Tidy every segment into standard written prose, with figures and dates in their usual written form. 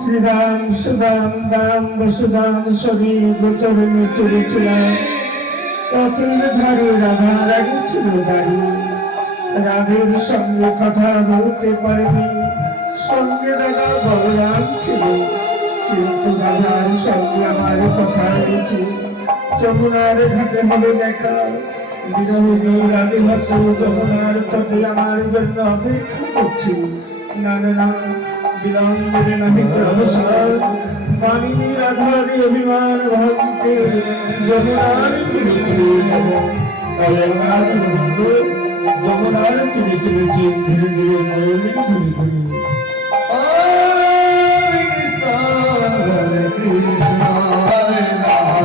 শ্রীরাম সুদাম দাম বসুদাম সবই গোচরণে চলেছিলাম। পথের ধারে রাধা লাগিয়েছিল বাড়ি, রাধের সঙ্গে কথা বলতে পারেনি, সঙ্গে দাদা বলরাম ছিল, কিন্তু রাধার সঙ্গে আমার কথা হয়েছে। যমুনার ঘাটে হবে দেখা, বিরোধী রাধে হত যমুনার তটে আমার জন্য অপেক্ষা করছি। না না না, বিলম্বে নাহি অবসর, মানিনী রাধার অভিমান ভাঙতে যমুনার তীরে চলে যাব। যমুনার তীরে চলেছে ধীরে ধীরে নয়নে ধীরে ধীরে। হরে কৃষ্ণ হরে কৃষ্ণ হরে রাম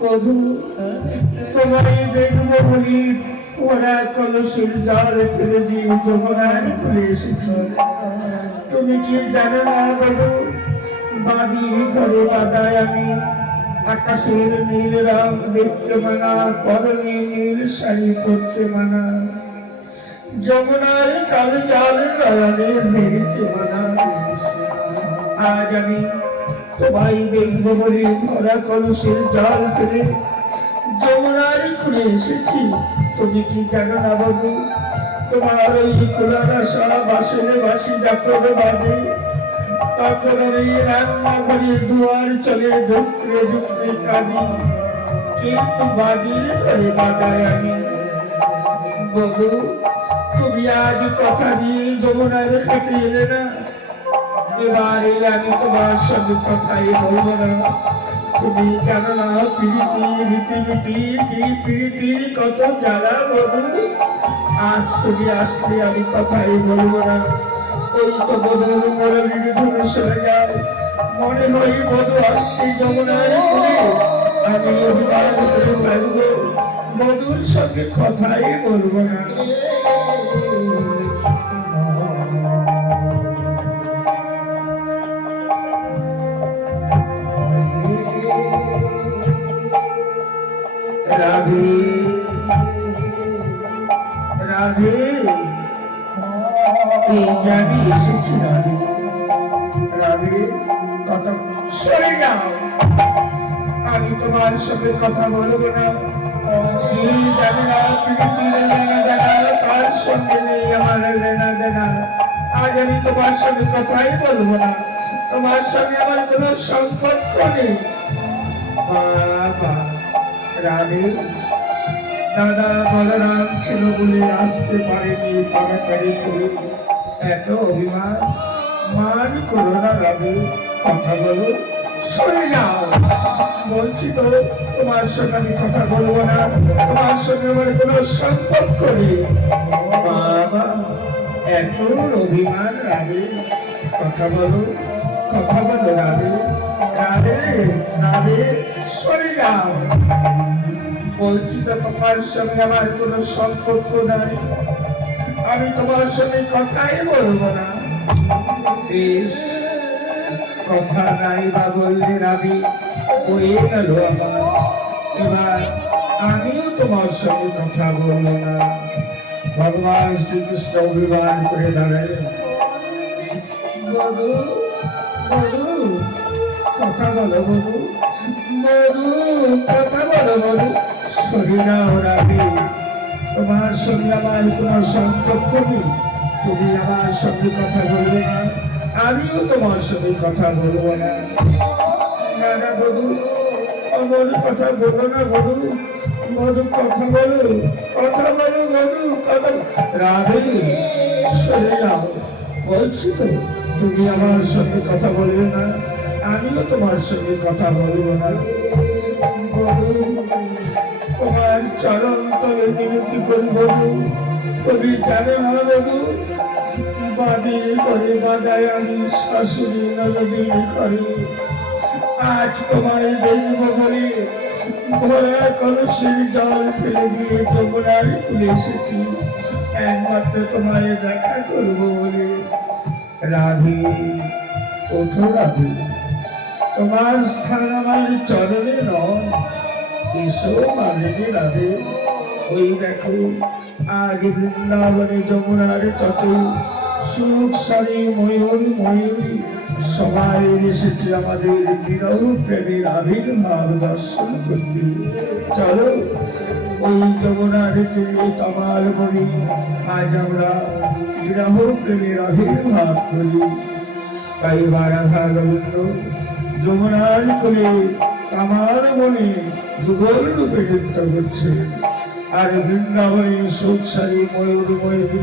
প্রভু তোমায় দেখবো বলি ওরা কলসের জল ফেলে দিয়ে যমুনার খুলে এসেছি। তুমি কি জানো না বলো, বাড়ির ঘরে বাদায় আমি আকাশের নীল রং দেখতে মানা, পরনে নীল শাড়ি পরতে মানা, যমুনার কালো জল নয়নে ফেরিতে মানা। আজ আমি তোমায় দেখবো বলে ভরা কলসের জল ফেলে যমুনার খুলে এসেছি। তুমি কি জানো না বাবু, তোমার ওই খোলারা সব আসলে বাসি যখন বাজে, তখন আমি রান্নাঘরে দুয়ার চলে ঢুকরে ঢুকরে কাঁদি, কিন্তু বাদির ঘরে বাদায় আমি। বাবু তুমি আজ কথা দিয়ে যমুনার ঘাটে এলে না, এবারে আমি তোমার সঙ্গে কথাই বলবো না। তুমি জানো না প্রীতি রীতিনীতি কি প্রীতির কত জ্বালা বধু। আজ তুমি আসলে আমি কথাই বলবো না। ওই তো বধুর মরণের ধরে সরে যায়, মনে হয় বধু আসছে যমুনার কোলে, আমি অভিমান করে থাকবো, বধুর সঙ্গে কথাই বলবো না। রাধে রাধে, এই জানি এসেছি রাধে। রাধে কথা সরে যাও, আমি তোমার সঙ্গে কথা বলবো না। জানি না পৃথিবীর লেনা দেনা তার সঙ্গে নেই আমার লেনা দেনা। আজ আমি তোমার সঙ্গে কথাই বলবো না, তোমার সঙ্গে আমার কোনো সম্পর্ক নেই। বাবা রাধে, দাদা বলরাম ছিল বলে আসতে পারেনি তাড়াতাড়ি করে, এত অভিমান মান করো না রাধে, কথা বলো, সরে যাও বলছি তো। তোমার সঙ্গে আমি কথা বলবো না, তোমার সঙ্গে আমার কোনো সম্পর্ক নেই। বাবা এত অভিমান রাধে, কথা বলো, কথা বলো রাধে। রাধে রাধে, সরে যাও বলছি তো, তোমার সঙ্গে আমার কোনো সম্পর্ক নাই, আমি তোমার সঙ্গে কথাই বলবো না। বেশ, কথা নাই বা বললে রাধে, হয়ে গেল আমার। এবার আমিও তোমার সঙ্গে কথা বলবো না। ভগবান শ্রীকৃষ্ণ অভিমান করে দাঁড়ালেন। বধূ, বধূ, কথা বলো বধূ, বধূ, কথা বলো বধূ। শরীর রাধে, তোমার সঙ্গে আমার কোনো সম্পর্ক নেই। তুমি আমার সঙ্গে কথা বলবে না, আমিও তোমার সঙ্গে কথা বলবো না। না না বধূ, আমার কথা বলো না বধূ, বধূ কথা বলো, কথা বলো বধূ, কথা। রাধে, সরে যাও বলছি তো, তুমি আমার সঙ্গে কথা বলবে না, আমিও তোমার সঙ্গে কথা বলবো না। বধূ, তোমার চরণ তলে বিনতি করি বধূ। তুমি জানো না বধূ, বাদির করে বাদায় আমি শাশুড়ি নদীর করে। আজ তোমায় দেখব বলে ভরা কলসের জল ফেলে দিয়ে যমুনার খুলে এসেছি, একমাত্র তোমায় দেখা করবো বলে। রাধে, ওঠো রাধে, তোমার স্থান আমার চরণে নয়, এসো মানে রাধে। ওই দেখো, আজ বৃন্দাবনে যমুনার তটে সুখ সারি ময়ূর ময়ূরী সবাই এসেছে আমাদের বিরহ প্রেমের আবির্ভাব দর্শন করতে। চলো ওই যমুনার তীরে তমাল বলি আজ আমরা বিরহ প্রেমের আবির্ভাব করি। তাই রাধা গোবিন্দ যমুনার কোলে তামার বনে যুগল রূপে নৃত্য করছে, আর বৃন্দাবনে সুখসারী ময়ূর ময়ূরী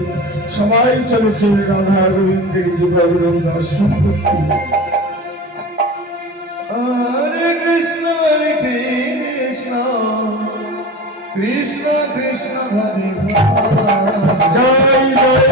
সবাই চলেছে রাধা গোবিন্দের যুগল রূপ দর্শন করতে। হরে কৃষ্ণ হরে কৃষ্ণ, কৃষ্ণ কৃষ্ণ হরে জয় জয়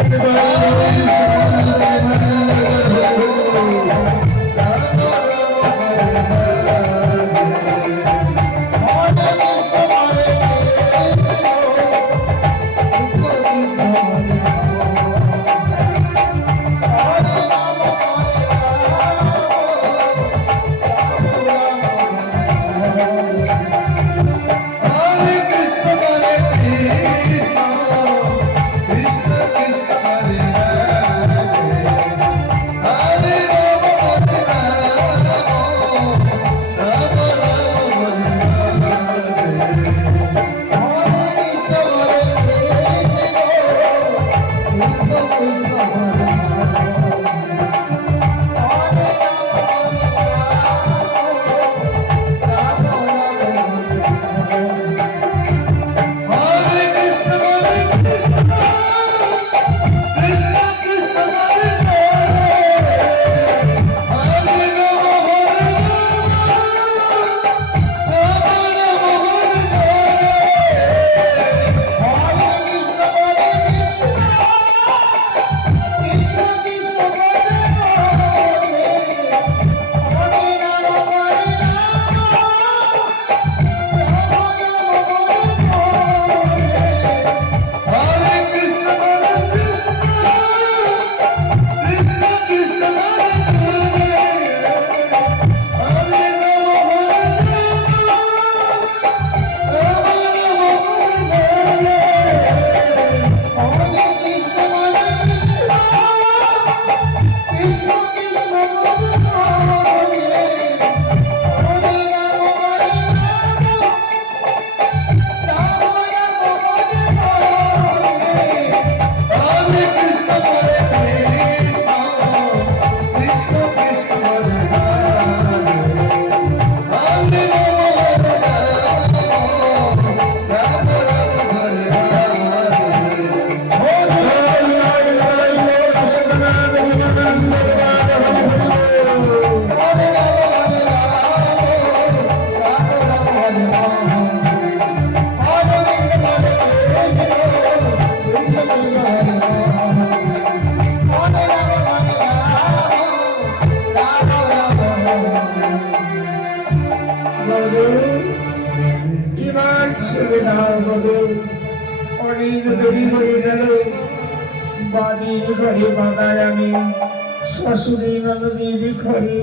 শাশুড়ি ননদীর ঘরে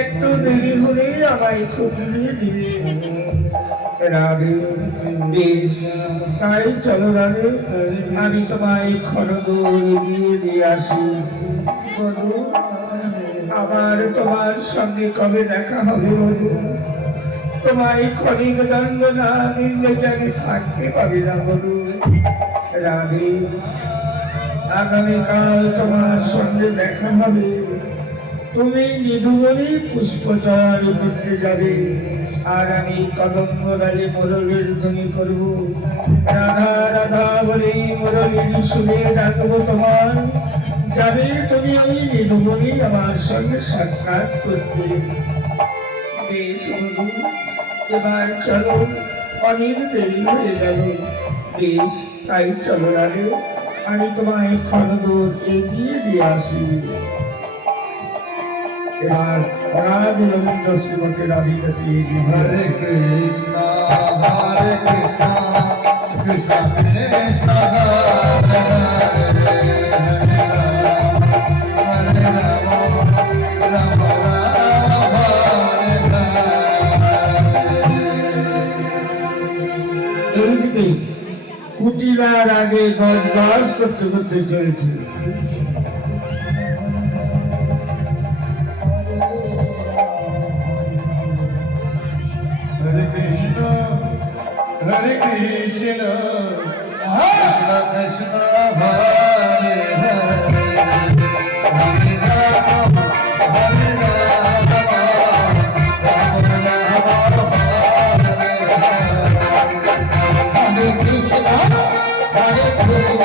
একটু দেরি হলেই আমায় খুঁটিয়ে দিবে। রাধে বেশ, তাই চলো রাধে, আমি তোমায় খরদূর এগিয়ে দিয়ে আসি। বধূ, আমার তোমার সঙ্গে কবে দেখা হবে বধূ? তোমায় ক্ষণিক দণ্ড না দিলে যে আমি থাকতে পারি না বধূ। রাধে, আগামীকাল তোমার সঙ্গে দেখা হবে। তুমি নিধুবনি পুষ্পচর করতে যাবে, আর আমি কদম্ব ডালে মুরলীর ধ্বনি করব। রাধা রাধা বলে মুরলীর সুরে ডাকবো তোমার। যাবে তুমি ওই নিধুবনি আমার সঙ্গে সাক্ষাৎ করতে। বেশ বন্ধু, এবার চলো, অনেক দেরি হয়ে গেল। বেশ, তাই চলো রাধে, আমি তোমায় খরদূর এগিয়ে দিয়ে আসি। এবার রাধে রবীন্দ্র শ্রীমতী রাধিকাকে হরে কৃষ্ণ কৃষ্ণ কৃষ্ণ হরে হরে হরে রাম রাম রাম হরে হরে। এইদিকে কুটিলার আগে গজ গজ করতে করতে চলেছে। Hare Krishna, Hare Krishna, Krishna Krishna, Hare Hare, Hare Rama, Hare Rama, Rama Rama, Hare Hare. Hare Krishna, Hare Krishna,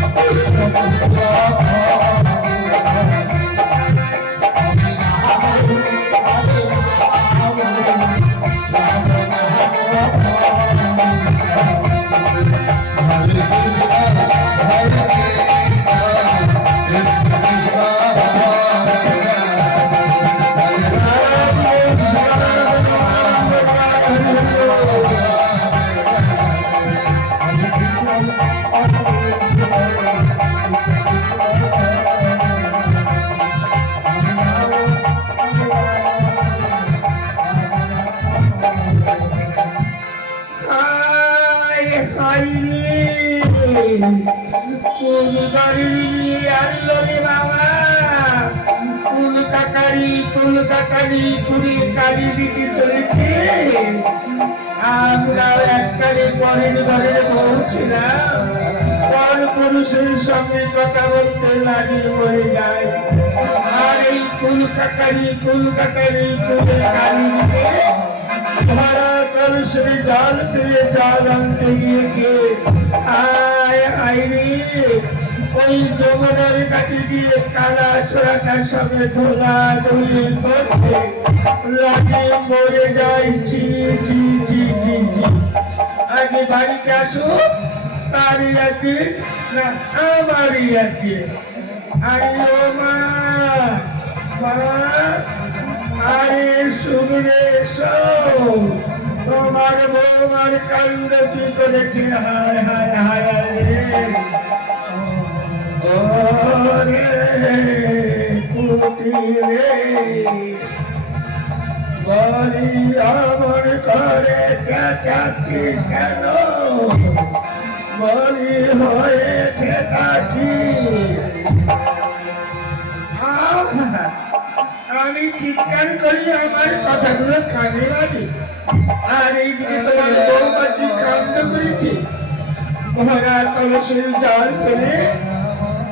Krishna Krishna, কোন বাড়ি আনলো রে বাবা? কোন কাকারি করে কালি দিতে চলেছে। আমরাও একবারে পরের ঘরের বউ ছিলাম, পর পুরুষের সঙ্গে কথা বলতে লাগে মরে যায়। আর এই কুল কাকারি করে কালি দিতে ধরা কলসে জল পেয়ে জল আনতে গিয়েছে। আয় হায় রে, ওই যমুনার কাছে দিয়ে কালা ছোড়াটার সঙ্গে ধোলা ধুলি করছে, লাগে মরে যায়। ছি ছি ছি ছি ছি। আগে বাড়িতে আসো, তারই আছে না আমারই আছে। আরে ও মা, মা, আরে শুনলে এসো, তোমার বৌমার কাণ্ড কি করেছে। হায় হায় হায় রে, ওরে কুটি রে, বলি অমন করে চেঁচাচ্ছিস কেন? বলি হয়েছে তা কি? আমি চিৎকার করি, আমার কথাগুলো কানে লাগে, আর এইদিকে তোমার বৌমা কি কাণ্ড করেছে। ভরা কলসের জল ফেলে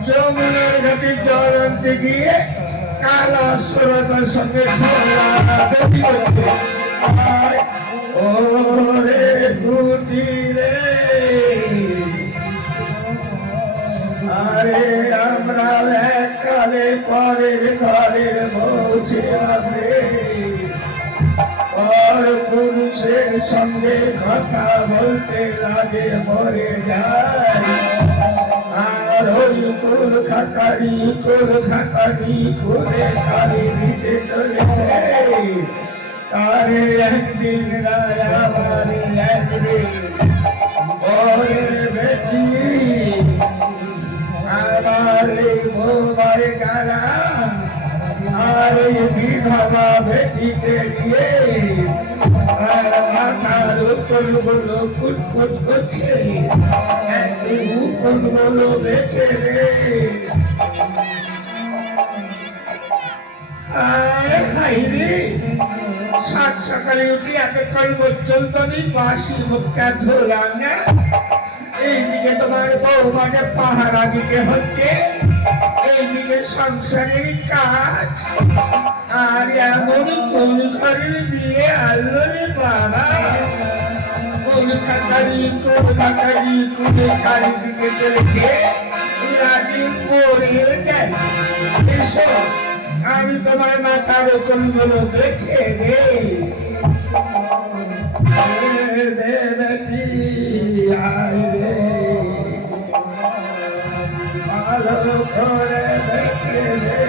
যমুনার ঘাটে জল আনতে গিয়ে কালা স্রোতের সঙ্গে ঢলাঢলি করছে। আয় ওরে গুটি রে, আরে আমরা এককালে পরের ঘরের বউ ছিলাম রে। পর পুরুষের সঙ্গে কথা বলতে লাগে মরে যায়, আর ওই কুল খাকারি করে কালি দিতে চলেছে। তারে একদিন রায় আমার একদিন পরে বেটি, আমার এই বৌমার গালা আর এই বিধবা বেটিকে দিয়ে আর মাথার উপরগুলো কুটকুট করছে, একদিন উপরগুলো বেছে রে। সাত সকালে উঠি এতক্ষণ পর্যন্ত আমি বাসি মুখটা ধরলাম না। এইদিকে তোমার বৌমাকে পাহারা দিতে হচ্ছে, এইদিকে সংসারের কাজ, আর এমন কোন ঘরের বিয়ে আনলো রে বাবা। কোন খাতারি করে কালি দিকে চলেছে, রাজি পড়ে যায়। এসো, আমি তোমার মাথার কোনগুলো বেছে রে। আয় রে, ভালো করে বেছে রে।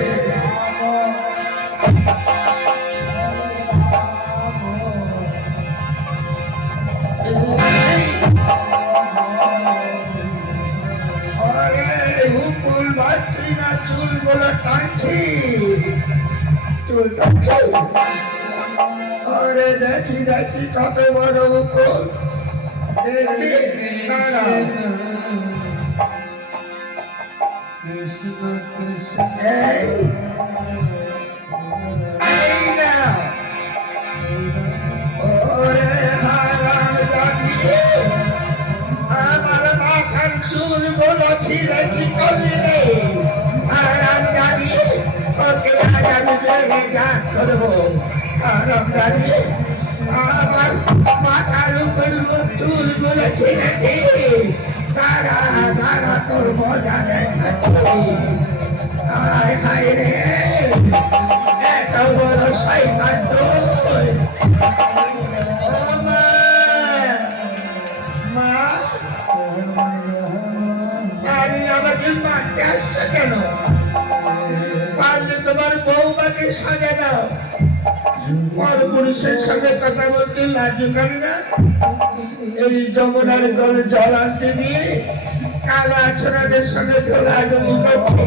হুকুল বাচ্ছি না, চুলগুলো টানছি, চুল টানছি। আরে দেখি কত বড় হুকুল, দেখবি না? এই না, ওরে হারাম জাতি, আমার মাথার চুলগুলো ছিঁড়ে কি করলি রে? হারাম জাতি, ওকে আজ আমি লেগে যা করবো। হারাম জাতি, আমার মাথার উপর চুলগুলো ছিঁড়েছি, তারা তোর মজা দেখাচ্ছি। হায় হায় রে, এত বড় শয়তান তুই। মা, আরে আমাকে মারতে আসছে কেন? পারলে তোমার বৌমাকে সাজা দাও। পরপুরুষের সঙ্গে কথা বলতে লাজ করে না? এই যমুনার দল জল আনতে দিয়ে কালা ছোড়াদের সঙ্গে ঢোলাঢুলি করছে,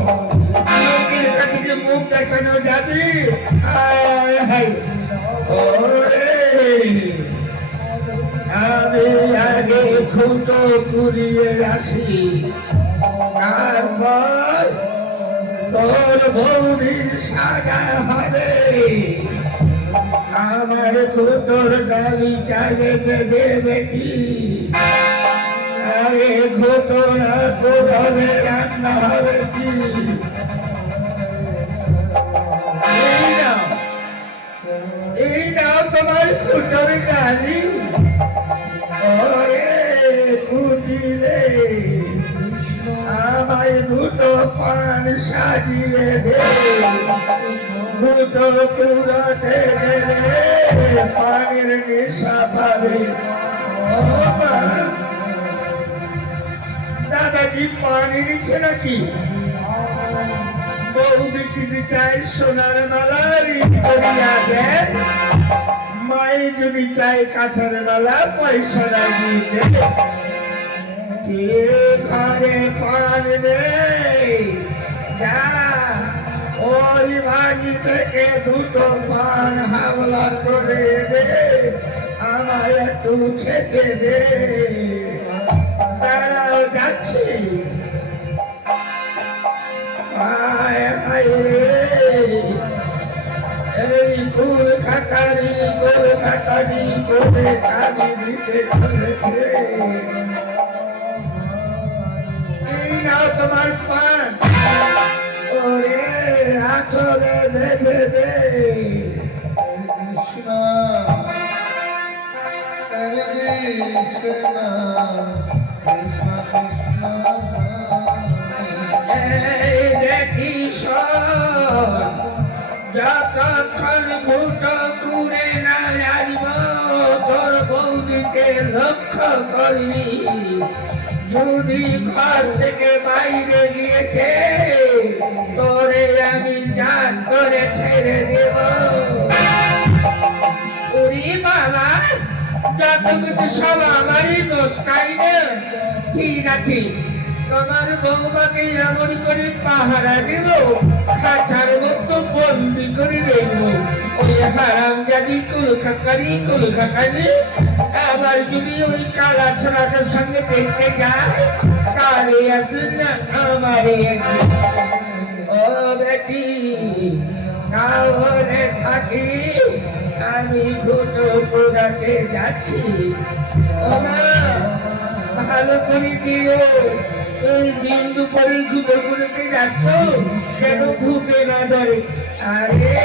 লোকের কাছে মুখ দেখানো যাবে? আমি আগে খুঁটো কুড়িয়ে আসি, তারপর তোর বৌদির সাজা হবে। আমার খুঁটোর ডালি চাইলে দেবে কি? আরে খুঁটো না কোদালে রান্না হবে কি? এই নাও তোমার খুঁটোর ডালি। ওরে খুঁটিলে আমায় দুটো পান সাজিয়ে দে, দুটো কুড়াতে গেলে পানির নেশা পাবে। দাদাজি পানি নিচ্ছে নাকি? বৌদি যদি চাই সোনার মালা ঋণ করিয়া দেয়, মাই যদি চাই কাঠের মালা পয়সা লাগিয়ে দেয়। কে ঘরে পান নেই, যা ওই বাড়ি থেকে দুটো পান হামলা করে দে, আমায় একটু ছেঁচে দে। তারাও যাচ্ছি, হায় হায় রে, এই কলকাতারি করে কালি দিতে চলেছে। এই নাও তোমার পান, ওরে আচলে বেঁধে দে। কৃষ্ণ হরে কৃষ্ণ কৃষ্ণ কৃষ্ণ এই দেখি যতক্ষণ ঘুটো ঘুরে না আসব, তোর বৌদিকে লক্ষ্য করবি। যদি ঘর থেকে বাইরে গিয়েছে, তোরে আমি জান করে ছেড়ে দেব। ওরে বাবা, যত কিছু সব আমারই দোষ, তাই না? ঠিক আছে, তোমার বৌমাকে এমন করে পাহারা দেব, খাঁচার মতো বন্দি করে দেখবো। ওই হারাম জানি কলকাতারি আবার যদি ওই কালা ছোড়াটার সঙ্গে দেখতে যায়, তারে একদিন না আমারে একদিন। ও বেটি, তাহলে থাকিস, আমি ঘুটো পোড়াতে যাচ্ছি। ও মা, ভালো করে দিও। এই দিন দুপুরে ঘুটো পোড়াতে যাচ্ছ, কেন ভূতে না ধরে? আরে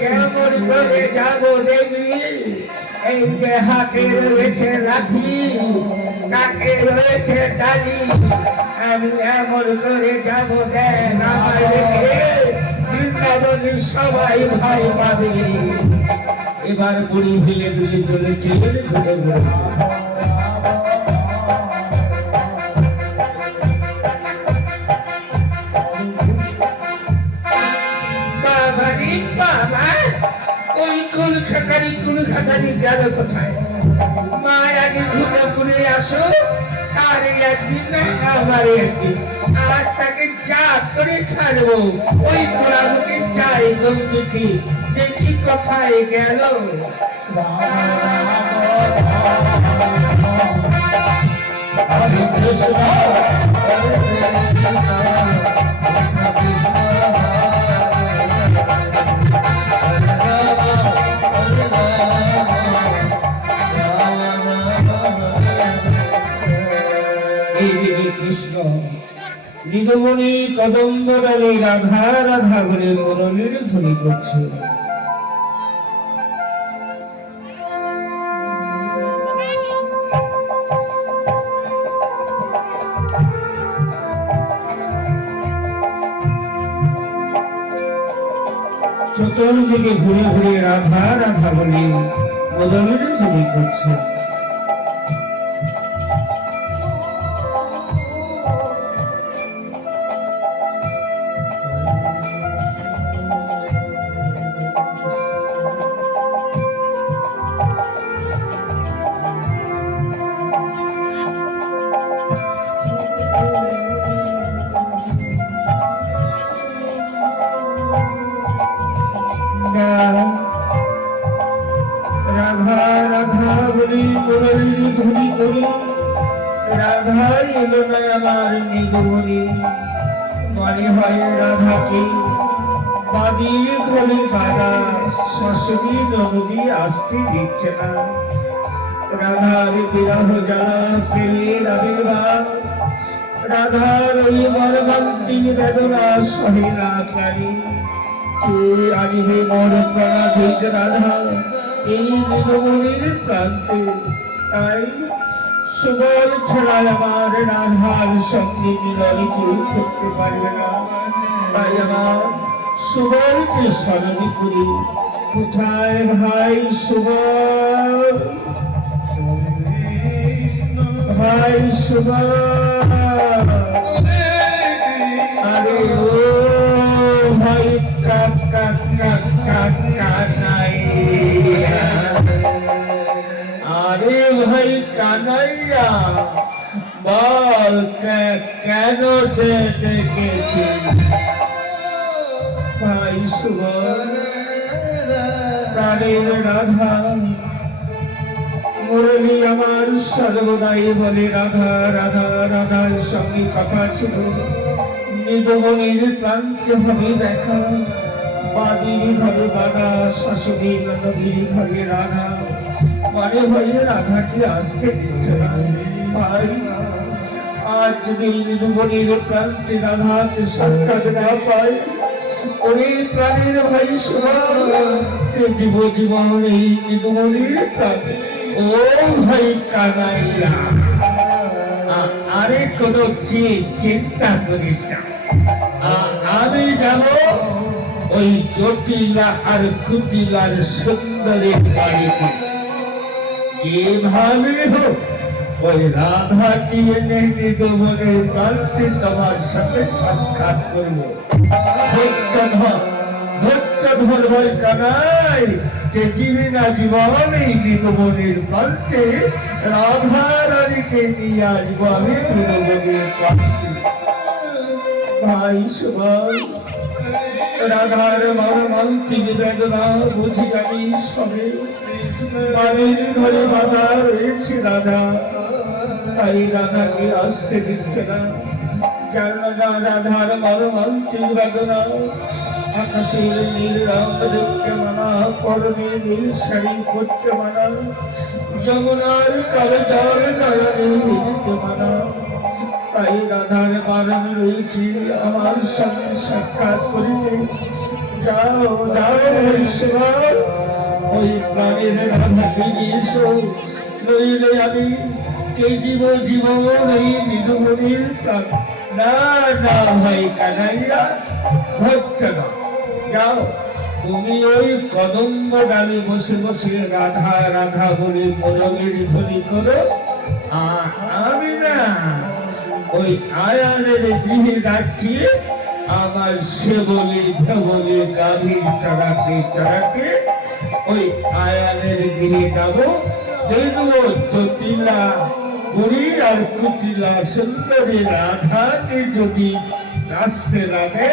কেমন করে যাবো দেখি? এই যে হাতে রয়েছে লাঠি, কাকে রয়েছে ডালি, আমি এমন করে যাবো দেখ, আমার দেখে বৃন্দাবনের সবাই ভাই পাবে। এবার বুড়ি হিলে দুলে চলেছে ঘুরে ঘুরে। বাবা রে বাবা, ওই কলকাতারি গেল কোথায়? মা আগে ঘুরে ঘুরে আসো, তারে একদিন না আমারে একদিন, আর তাকে যা করে ছাড়বো। ওই পোড়ামুখে চাই বন্ধুকে, দেখি কোথায় গেল। হরে কৃষ্ণ হরে কৃষ্ণ কৃষ্ণ কৃষ্ণ কৃষ্ণ নীলমণি কদম্ব ডালে রাধা রাধা বলে মুরলীর ধ্বনি করছে। চতুর্দিকে ঘুরে ঘুরে রাধা রাধা বলে মুরলীর ধ্বনি করছে। রাধা রাধা বলি মুরলীর ধ্বনি করি, রাধা এলো না আমার নিগমনি। মনে হয় রাধাকে বাদির বলে বাধা, শশবী নদী আসতে দিচ্ছে না। রাধার বিরহ জ্বালা প্রেমের আবির্ভাব, রাধার ওই মর্মান্তিক বেদনা সহে না প্রাণী। কে আনিবে মোর প্রাণাধিক রাধা এই নীলমণির প্রান্তে? তাই সুবল ছাড়া আমার রাধার সঙ্গে মিলন কেউ করতে পারবে না। তাই আমার সুবলকে স্মরণ করি। কোথায় ভাই সুবল? ভাই সুবল, আরে ও ভাই কাকা কানাইয়া, আরে ভাই কানাইয়া বল কেন ডেকেছি? ভাই সুবল, প্রাণের রাধা মুরলী আমার সর্বদাই বলে রাধা রাধা রাধার সঙ্গে কথা ছিল। নিদমনির প্রান্তে হবে দেখা, বাদির ঘরে বাধা, শাশুড়ি নদীর ঘরে রাধা, মনে হয়ে রাধা কি আসতে দিচ্ছে না। ভাই আজ যদি নিদমনির প্রান্তে রাধাকে সাক্ষাৎ না পাই, ওরে প্রাণের ভাই সুবল, জীব জীবন এই নিদমনির প্রান্তে। ও ভাই কানাইয়া, আরে কোনো চিন্তা করিস না, আমি যাব ওই জটিলা আর কুটিলার সুন্দরের বাড়িতে। যেভাবে হোক ওই রাধাকে এনে নিদমনের প্রান্তে তোমার সাথে সাক্ষাৎ করবো। ধৈর্য ভাই কানাই, জীবী না জীবন এই নিদমনের প্রান্তে রাধা রানীকে নিয়ে আসবো আমি নিদমনের প্রান্তে। ভাই সুবল, রাধার মর্মান্তিক বেদনা বুঝি আমি সবে, বাড়ির ঘরে বাধা রয়েছে রাধা, তাই রাধাকে আসতে দিচ্ছে না। রাধার মর্মান্তিক বেদনা, আকাশের নীল রঙ দেখতে মানা, পরনে নীল শাড়ি পরতে মানা, যমুনার কালো জল নয়নে দিতে মানা, তাই রাধার বারণ রয়েছে আমার সঙ্গে সাক্ষাৎ করিতে। যাও যাও ঈশ্বর, ওই প্রাণের রাধাকে নিয়ে এসো, নইলে আমি কে জীবন এই নিদমনির প্রাণ। না না ভাই কানাইয়া, হচ্ছে না। যাও তুমি ওই কদম্ব ডালে বসে বসে রাধা রাধা বলে মোরগের ধ্বনি করো, আমি না ওই আয়ানের গৃহে যাচ্ছি আমার সেবলি ধবলি গাভীর চড়াতে চড়াতে ওই আয়ানের গৃহে যাবো। দেখবো জটিলা বুড়ি আর কুটিলা সুন্দরী রাধাকে যদি নাচতে লাগে,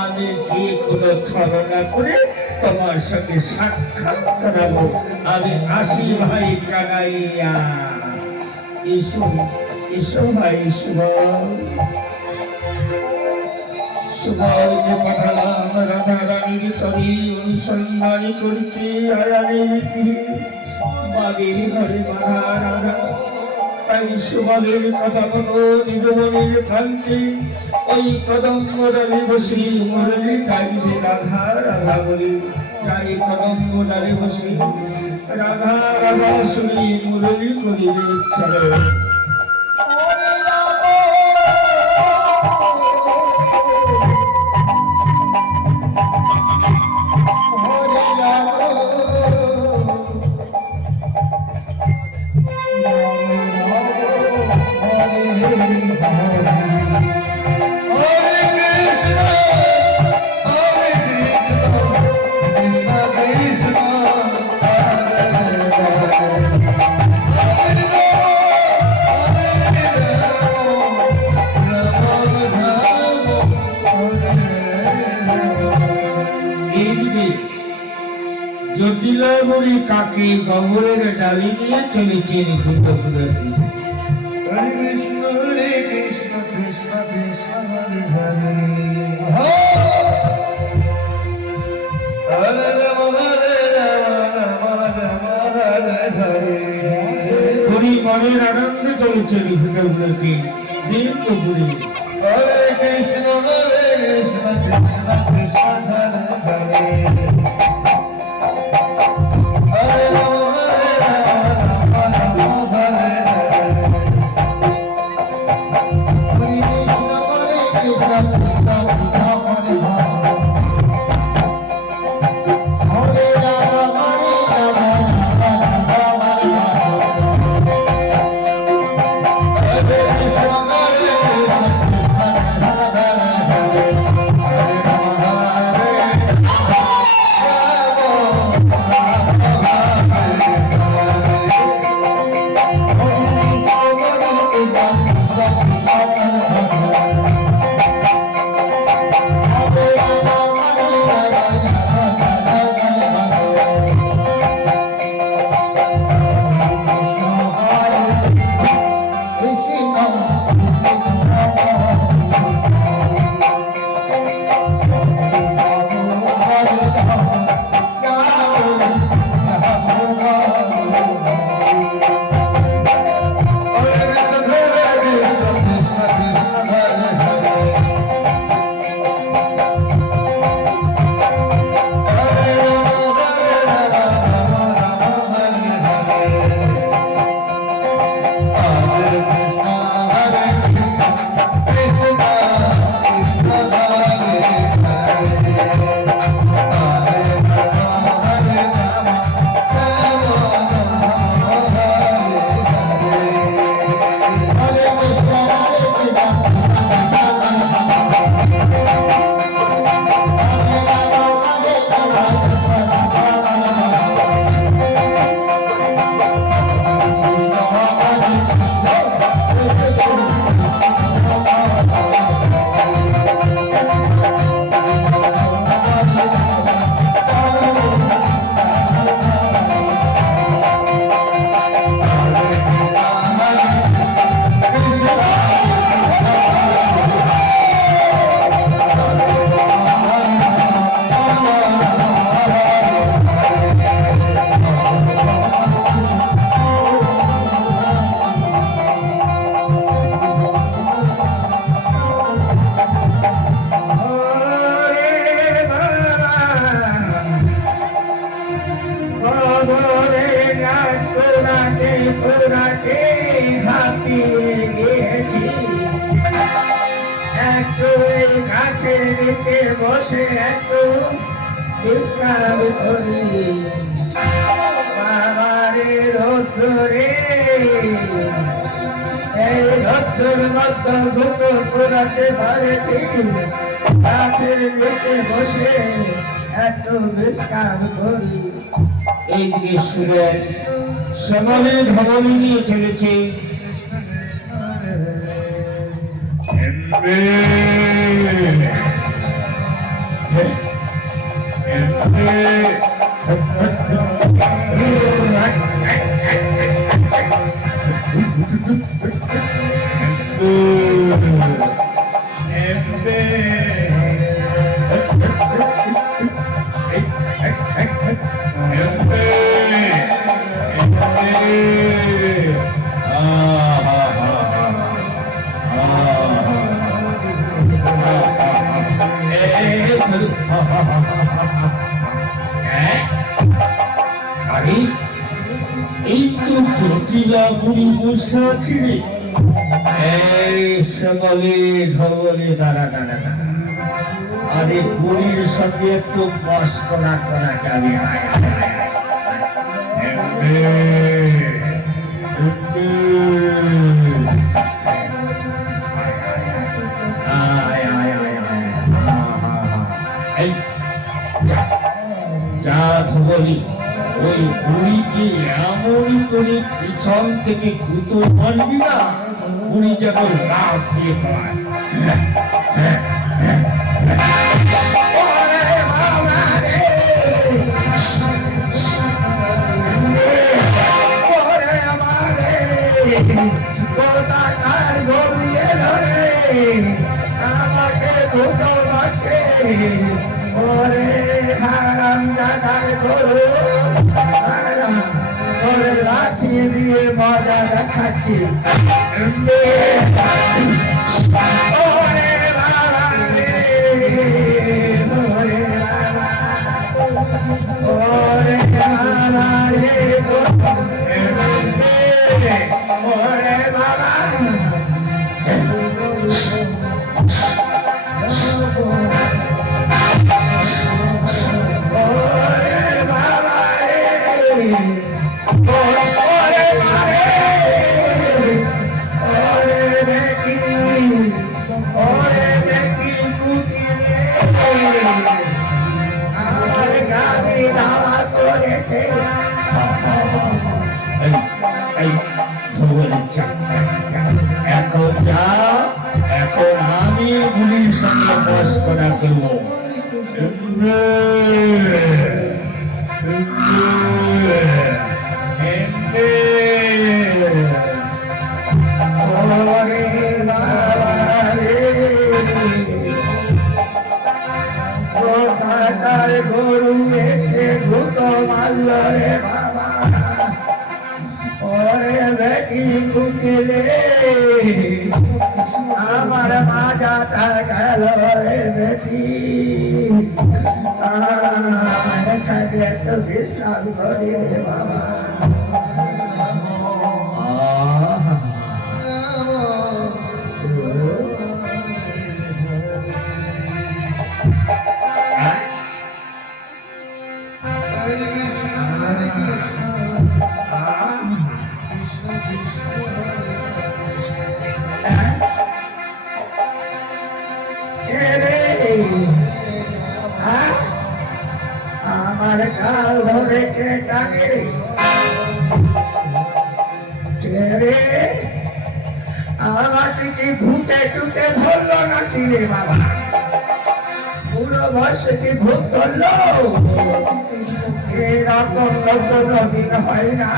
আমি যে কোনো ছলনা করে তোমার সাথে সাক্ষাৎ করাবো। আমি আসি ভাই কানাইয়া, এসো এসো ভাই সুবল। সুবলকে পাঠালাম রাধা রানীর তরি অনুসন্ধান করতে আয়ানের গৃহে, বাড়ির ঘরে বাধা রাধা, তাই সুবলের কথা মতো নিদমনির প্রান্তে ওই কদম্ব ডালে বসে মুরলী গাইবে রাধা রাধা বলি। যাই কদম্ব ডালে বসে রাধা রাধা শুনি মুরলী করিবে চলো। জটিলা বুড়ি কাকে গঙ্গরের ডালি নিয়ে চলেছে নিকুঞ্জপুরের দিকে। হরে কৃষ্ণ কৃষ্ণ কৃষ্ণ হরে হরে, হরে রাম হরে রাম রাম হরে হরে। বুড়ি মনের আনন্দে চলেছে নিকুঞ্জপুরের দিন দুপুরে। হরে কৃষ্ণ কৃষ্ণ কৃষ্ণ হরে হরে, হরে রাম হরে রাম তোরাকে তোরাকে হাঁপিয়ে গিয়েছি একটু এই গাছের নিচে বসে একটু বিশ্রাম করি বাবারে রৌদ্র রে এই রৌদ্রের মধ্যে দুটো পোড়াতে পারেছি গাছের নিচে বসে একটু বিশ্রাম করি। এইদিকে সুরেশ শ্যামলী ধবনী নিয়ে চলেছে। আরে এই তো জটিলা বুড়ি বসে আছি রে। এই সকলে ধবলে দাঁড়া দাঁড়া দাঁড়া। আরে বুড়ির সঙ্গে একটু মস্করা করা যাবে। যা ধবলি ওই বুড়িকে এমনই করে পিছন থেকে গুঁতো মারবি না বুড়ি যেন লাভ দিয়ে পায়। আমাকে গুঁতো মারছে ওরে হারাম জাদার গরু ওরে লাঠি দিয়ে মজা দেখাচ্ছি। ওরে বাবা রে ওরে বাবা ওরে বাবা রে ওরে বাবা এখন যা এখন আমি বুড়ির সঙ্গে মস্করা করবো। গরু এসে ভূত মারল রে বাবা ওরে বেটি কুটিলে আমার মাজাটা গেল রে বেটি এখানে একটু বিশ্রাম করি রে বাবা। আমার কাল ধরে কে টানে রে আমাকে কি ভূতে টুটে ধরলো নাকি রে বাবা পুরো বয়সে কি ভূত ধরলো এরকম কোনদিন হয় না।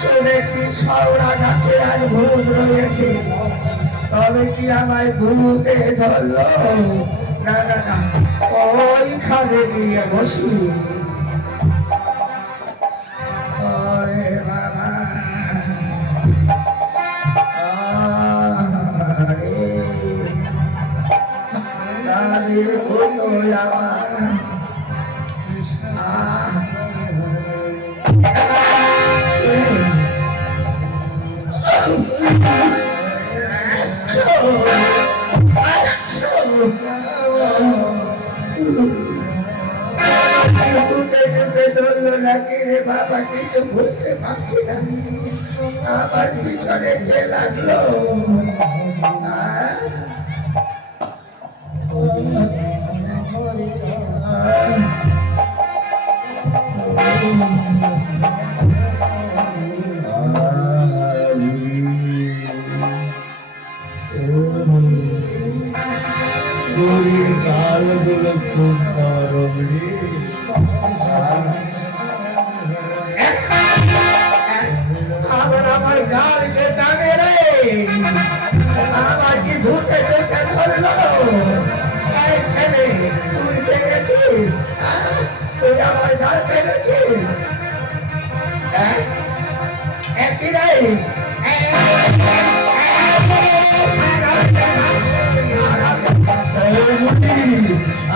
শুনেছি সৌরা গাছে আর ভূত রয়েছে তবে কি আমায় ভূতে ধরলো না না না ওইখানে নিয়ে বসি। ওরে বাবা দাদির ভূত আমার কিছু বুঝতে পারছি না, আমার পিছনে কে লাগলো? গরির গালগুলো খুব নরম রে। আবার আমার গালকে টানে রে, আমার কি ভূতে দেখে ধরলো? এই ছেলে, তুই দেখেছিস? তুই আমার গাল পেরেছিস? একই রে।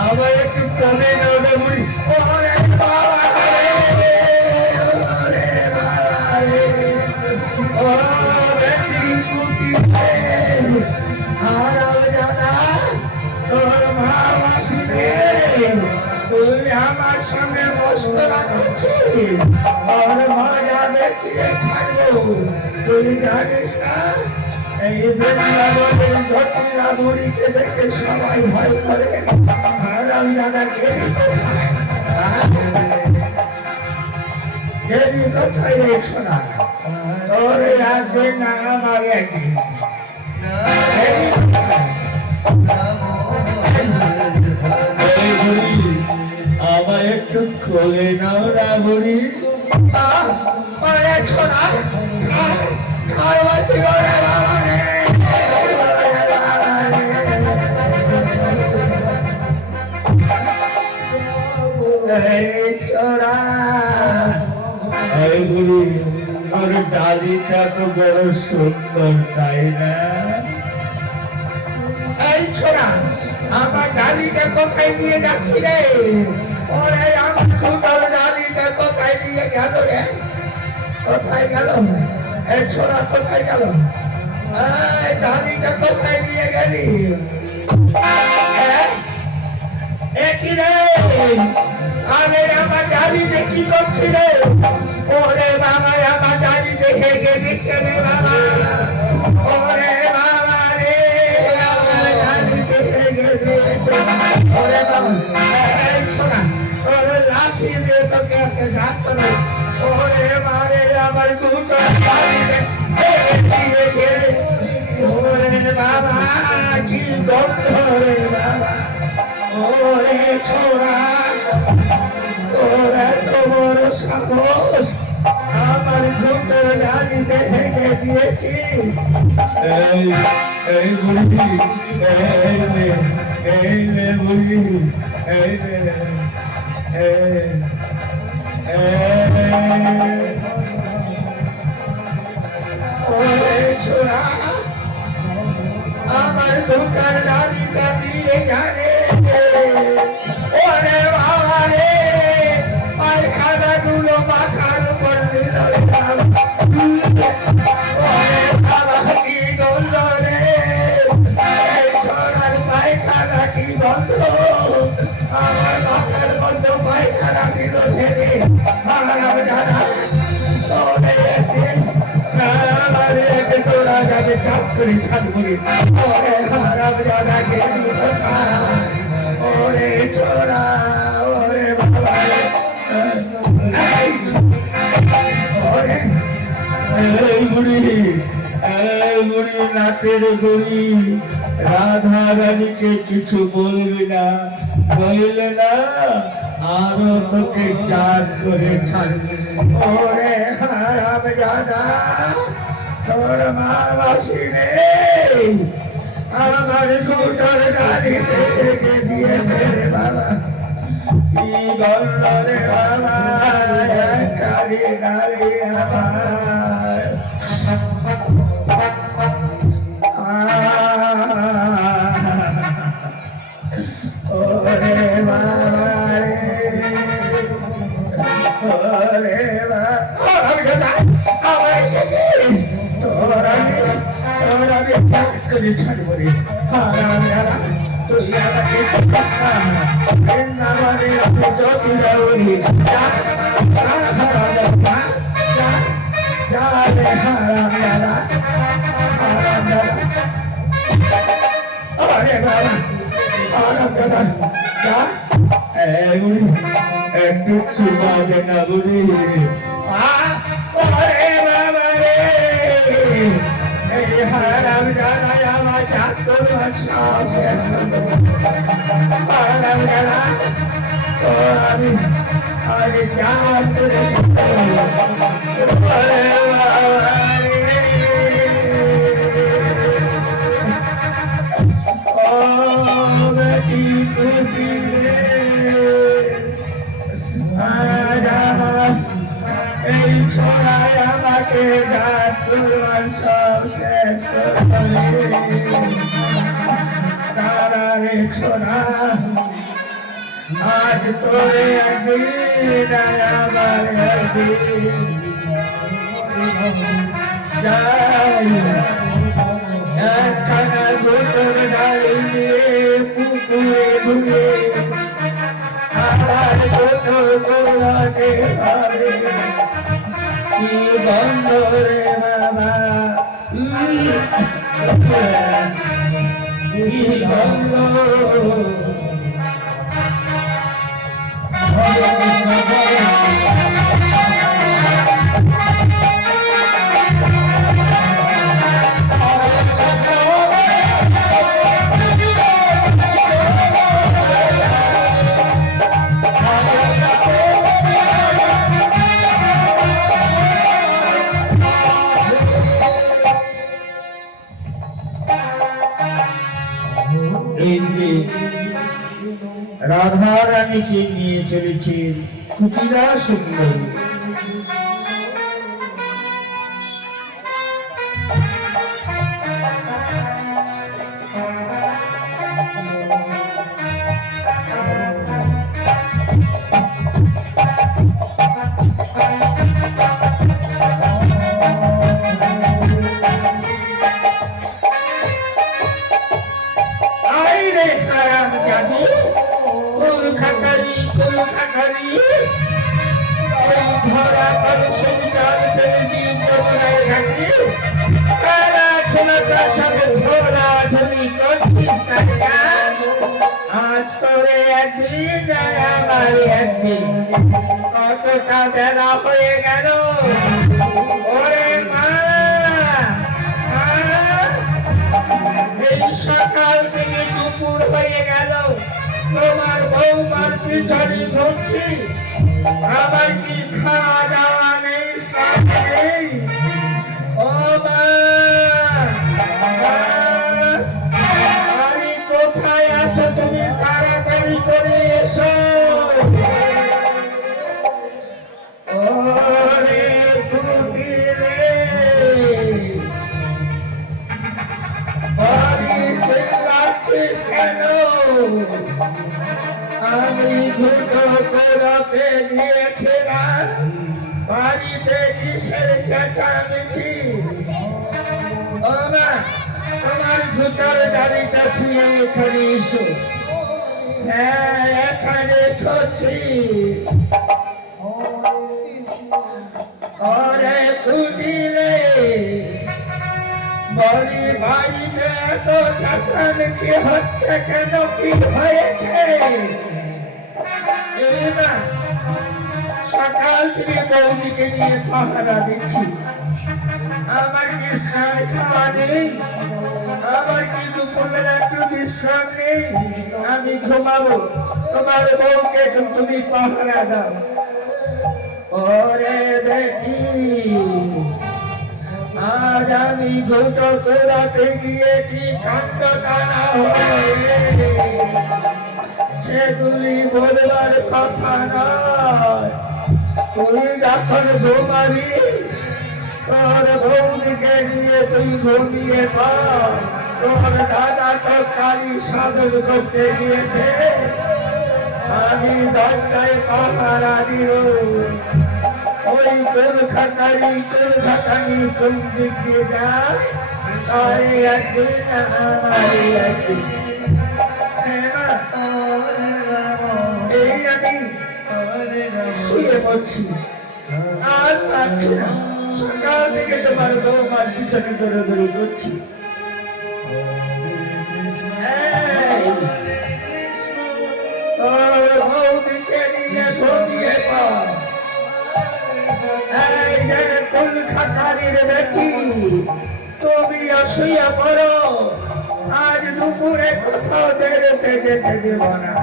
আমার একটু কমে নাও না বুড়ি। ওরে বাবা রে, ওরে বাবা রে, ও বেটি কুটি রে, হারাম জাদা, তোর মা মাসি রে, তুই আমার সঙ্গে মস্করা করছিস? ওর মজা দেখিয়ে ছাড়বো, তুই জানিস না? এই বৃন্দাবনের জটিলা বুড়িকে দেখে সবাই ভয় করে। হারাম জাদা গেলি কোথায়? গেলি কোথায় রে ছোড়া? তোর একদিন না আমার একদিন। গেলি কোথায়? এই বুড়ি, আমায় একটু খোলে নাও না বুড়ি। ওরে ছোড়া, ছাড় বাঁচি ওরে বাবা রে, ওরে বাবা রে। এই ছোড়া, এই বুড়ি, ওর ডালিটা তো বড় সুন্দর, তাই না? এই ছোড়া, আমার ডালিটা কোথায় নিয়ে যাচ্ছি রে? ওরে আমার সুন্দর ডালিটা কোথায় নিয়ে গেল রে? কোথায় গেল? এই ছোড়া কোথায় গেল? এই ডালিটা কোথায় নিয়ে গেলি? একই রে, আরে আমার ডালিতে কি করছি রে? ওরে বাবা, আমার ডালিতে হেগে দিচ্ছে রে বাবা। ওরে বাবা রে, আমার ডালিতে হেগে দিচ্ছে। ওরে বাবা, এই ছোড়া, ওরে লাঠি দিয়ে তোকে একটা ঘাত করে। ওরে মারে, আমার দুটো ডালিতে হেগে দিয়েছে। ওরে বাবা, কি গন্ধ রে বাবা। ওরে ছোড়া, তোর এত বড় সাহস, আমার দুটোর ডালিতে হেগে দিয়েছি। এই বুড়ি, এই নে বুড়ি, এই নে, ওরে ছোড়া, আমার দুটোর ডালিটা দিয়ে জানে। ওরে বাবা রে, পায়খানা গুলো মাথার উপর দিল রে বাবা। ওরে বাবা, কি গন্ধ রে, এই ছোড়ার পায়খানা কি গন্ধ, আমার মাথার গন্ধ পায়খানা দিল ছেড়ে। হারাম জাদা, ওরে একদিন আমার একে তোরা যাবে চাপ করে ছাড়বো রে। ওরে হারাম জাদা গেলি কোথায়? ওরে ছোড়া, ওরে বাবা রে, এই ওরে এই বুড়ি, নাটের বুড়ি, রাধা রানীকে কিছু বলবি না, বললে না আরো তোকে চার করে ছাড়বে। ওরে হারাম জাদা, তোর মা মাসি রে, আমার দুটোর ডালিতে হেগে দিয়েছে রে বাবা। কি গন্ধ রে বাবা, কালি ডালি আমার। ওরে বাবা রে, ওরে বাবা, আমি আমার এসেছিস, তোর আমি চাকরি ছাড়বো রে। হারাম জাদা, তুই আমাকে চিনিস না, বৃন্দাবনের জটিলা বুড়ি, হারাম জাদা। আরে হারাম দাদা, হারাম দাদা, আরে বাবা, হারাম দাদা, যা বুড়ি একটু চুমা দে না বুড়ি। আরে বাবা রে, এই হারাম দাদা আমার চাকর সব শেষ করে দেবো। হারাম দাদা, তো আমি আগে যা করেছি, আরে বাবা রে, ও বেটি কুটি রে, আজ আমার এই ছড়ায় আমাকে ডাক্তার সব শেষ করে তারা রে ছোড়া, আজ তোরে একদিন আমার একদিন যাই একখানা গোটর গাড়ি নিয়ে পুকুরে ধুয়ে আমার গোটর গোড়াতে হবে কি বন্ধ রে বাবা, কি বন্ধ। রাধা রানীকে নিয়ে চলেছেন কুকিলা সুন্দরী। আইরে হারাম জানি, কলকাতারি কলকাতারি, ওই ধরা করে সংসার ফেলে দিয়ে কোথায় থাকি, তারা ছেলেটার সাথে ধরা ধরি করছিস না। আজ তোরে একদিন আমার একদিন, কতটা বেলা হয়ে গেল ওরে মা, এই সকাল থেকে দুপুর হয়ে গেল তোমার বৌমার পিছনে ঘুরছি, আমার কি খাওয়া দাওয়া নেই, স্নান নেই। ও মা, আমি কোথায় আছো তুমি, তাড়াতাড়ি করে এসো। ওরে কুটি রে, চিল্লাচ্ছিস কেন? আমি দুটো করতে গিয়েছিলাম, বাড়িতে কিসের চেঁচামেচি? ও মা, তোমার দুটোর গাড়িটা ফিরে এখানে এসো। হ্যাঁ, এখানে করছি। ওরে কুটিরে, বলি বাড়িতে এত চেঁচামেচি হচ্ছে কেন, কি হয়েছে? এই না, সকাল থেকে বৌদিকে নিয়ে পাহারা দিচ্ছি, আমার কি স্নান খাওয়া নেই, আমার কি দুপুরবেলা একটু বিশ্রাম নেই, আমি ঘুমাবো, তোমার বউকে তুমি পাহারা দাও। ওরে বেটি, আজ আমি দুটো তোরাতে গিয়েছি, কাণ্ড টানা হয়ে সেগুলি বলবার কথা নয়। তুই যখন ঘুমাবি, তোর বৌদিকে নিয়ে তুই ঘুমিয়ে পড়। তোর দাদা তো কালী সাধন করতে গিয়েছে, আমি দরজায় পাহারা দিব। ওই তোর খাটানি কোন দিক দিয়ে যায়, আরে একদিন আমার একদিন। এই আমি শুয়ে পড়ছি, আর পারছি না, সকাল থেকে তোমার বৌমার পিছনে দৌড়াদৌড়ি করছি। এই, তোর বৌদিকে নিয়ে ঘুমিয়ে পড়। এই যে কলকাতার বেটি, তুমি অসুইয়া পড়ো, আজ দুপুরে কোথাও বেরোতে যেতে দেব না।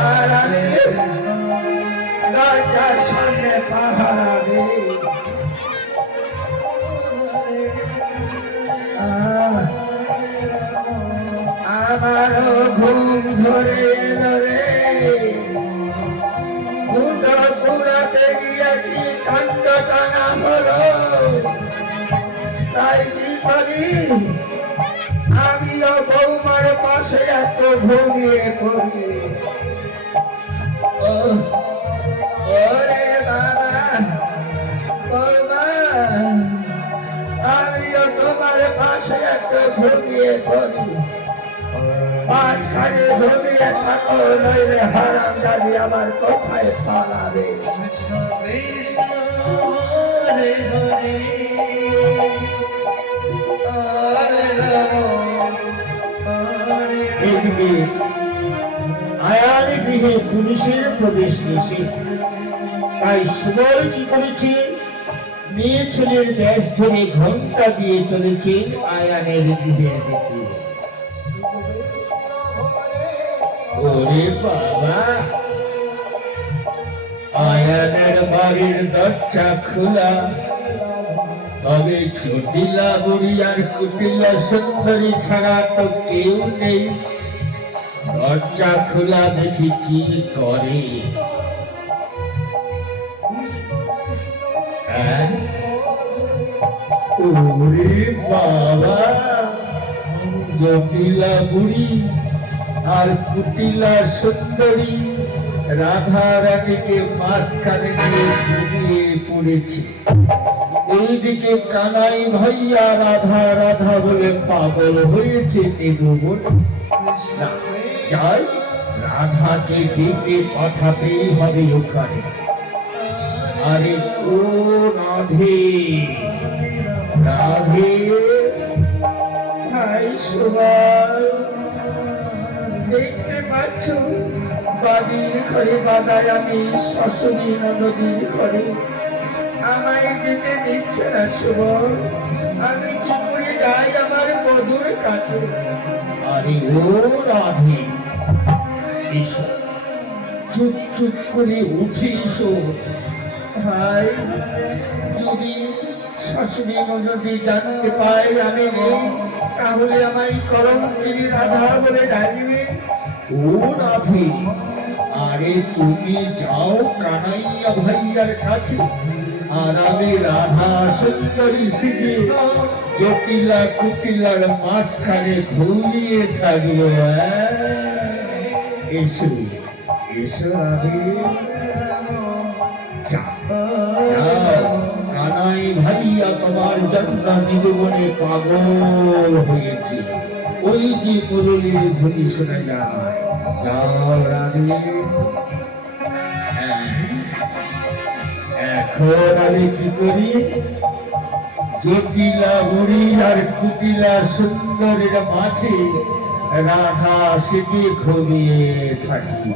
আর আমি দরজার সামনে পাহারা দিই। আমারও ঘুম ধরে এলো রে, দুটো পুরাতে গিয়ে কি কাণ্ড টানা হলো। তাই কি করি, আমিও বৌমার পাশে একটু ঘুমিয়ে পড়ি। ওরে বাবা, বৌমা, আমিও তোমার পাশে একটু ঘুমিয়ে পড়ি। মাঝখানে ঘুমিয়ে থাকো, নইলে হারাম জানি আমার কোথায় পালাবে। এদিকে আয়ার গৃহে পুলিশের প্রবেশ নিষেধ। তাই সুবল কি করেছে, মেয়ে ছেলের ব্যাস ধরে ঘন্টা দিয়ে চলেছেন আয়ানের গৃহের দিকে। ওরে বাবা, আয়ানের বাড়ির দরজা খোলা, তবে জটিলা বুড়ি আর কুটিলা সুন্দরী ছাড়া তো কেউ নেই। দরজা খোলা দেখি কি করে। ওরে বাবা, জটিলা বুড়ি আর কুটিলা সুন্দরী রাধা রানীকে মাঝখানে নিয়ে ঘুমিয়ে পড়েছে। এইদিকে কানাই ভাইয়া রাধা রাধা বলে পাগল হয়েছে নিরুবন। যাই, রাধাকে ডেকে পাঠাতেই হবে ওখানে। আরে ও রাধে, রাধে ভাই সুবল, দেখতে পাচ্ছ বাড়ির ঘরে বাদায় আমি শাশুড়ি নদীর ঘরে, আমায় যেতে দিচ্ছে না সুবল। আমি কি করে যাই আমার বধুর কাছে? আরে ও রাধে, এসো, চুপ চুপ করে উঠিস। ভাই, যদি শাশুড়ি নদী জানতে পাই আমি নেই, তাহলে আমায় করমগিরি রাধা বলে ডাকবে। ও রাধে, আরে তুমি যাও কানাইয়া ভাইয়ার কাছে, আর আমি রাধা সুন্দরী শিখে জটিলা কুটিলার মাঝখানে ঘুমিয়ে থাকবো। এসো এসো রাধে, কানাই ভাইয়া তোমার জন্য নিরুবনে পাগল হয়েছে। ওই যে মুরলীর ধ্বনি শোনা যায়। যাও রাধে। এখন আমি কি করি, জটিলা বুড়ি আর কুটিলা সুন্দরের মাঝে রাধা শিখে ঘুমিয়ে থাকি।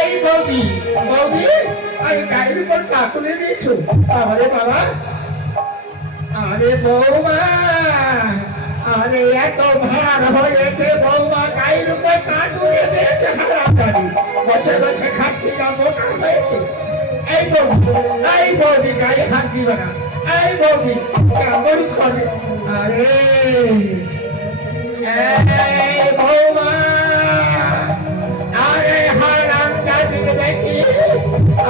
এই বৌদি, বৌদি, আর গাড়ির উপর পা তুলে দিয়েছো? বাবারে বাবা, আরে বৌমা, আরে এত ভার হয়েছে বৌমা, গায়ের উপর কাটুরে দিয়েছে হারাতারি, বসে বসে খাচ্ছি না, মোটা হয়েছে। এই বৌদি, এই বৌদি, গায়ে হাত দিবে না, এই বৌদি কেমন করে? আরে এই বৌমা, আরে হারাম জাতি দেখি,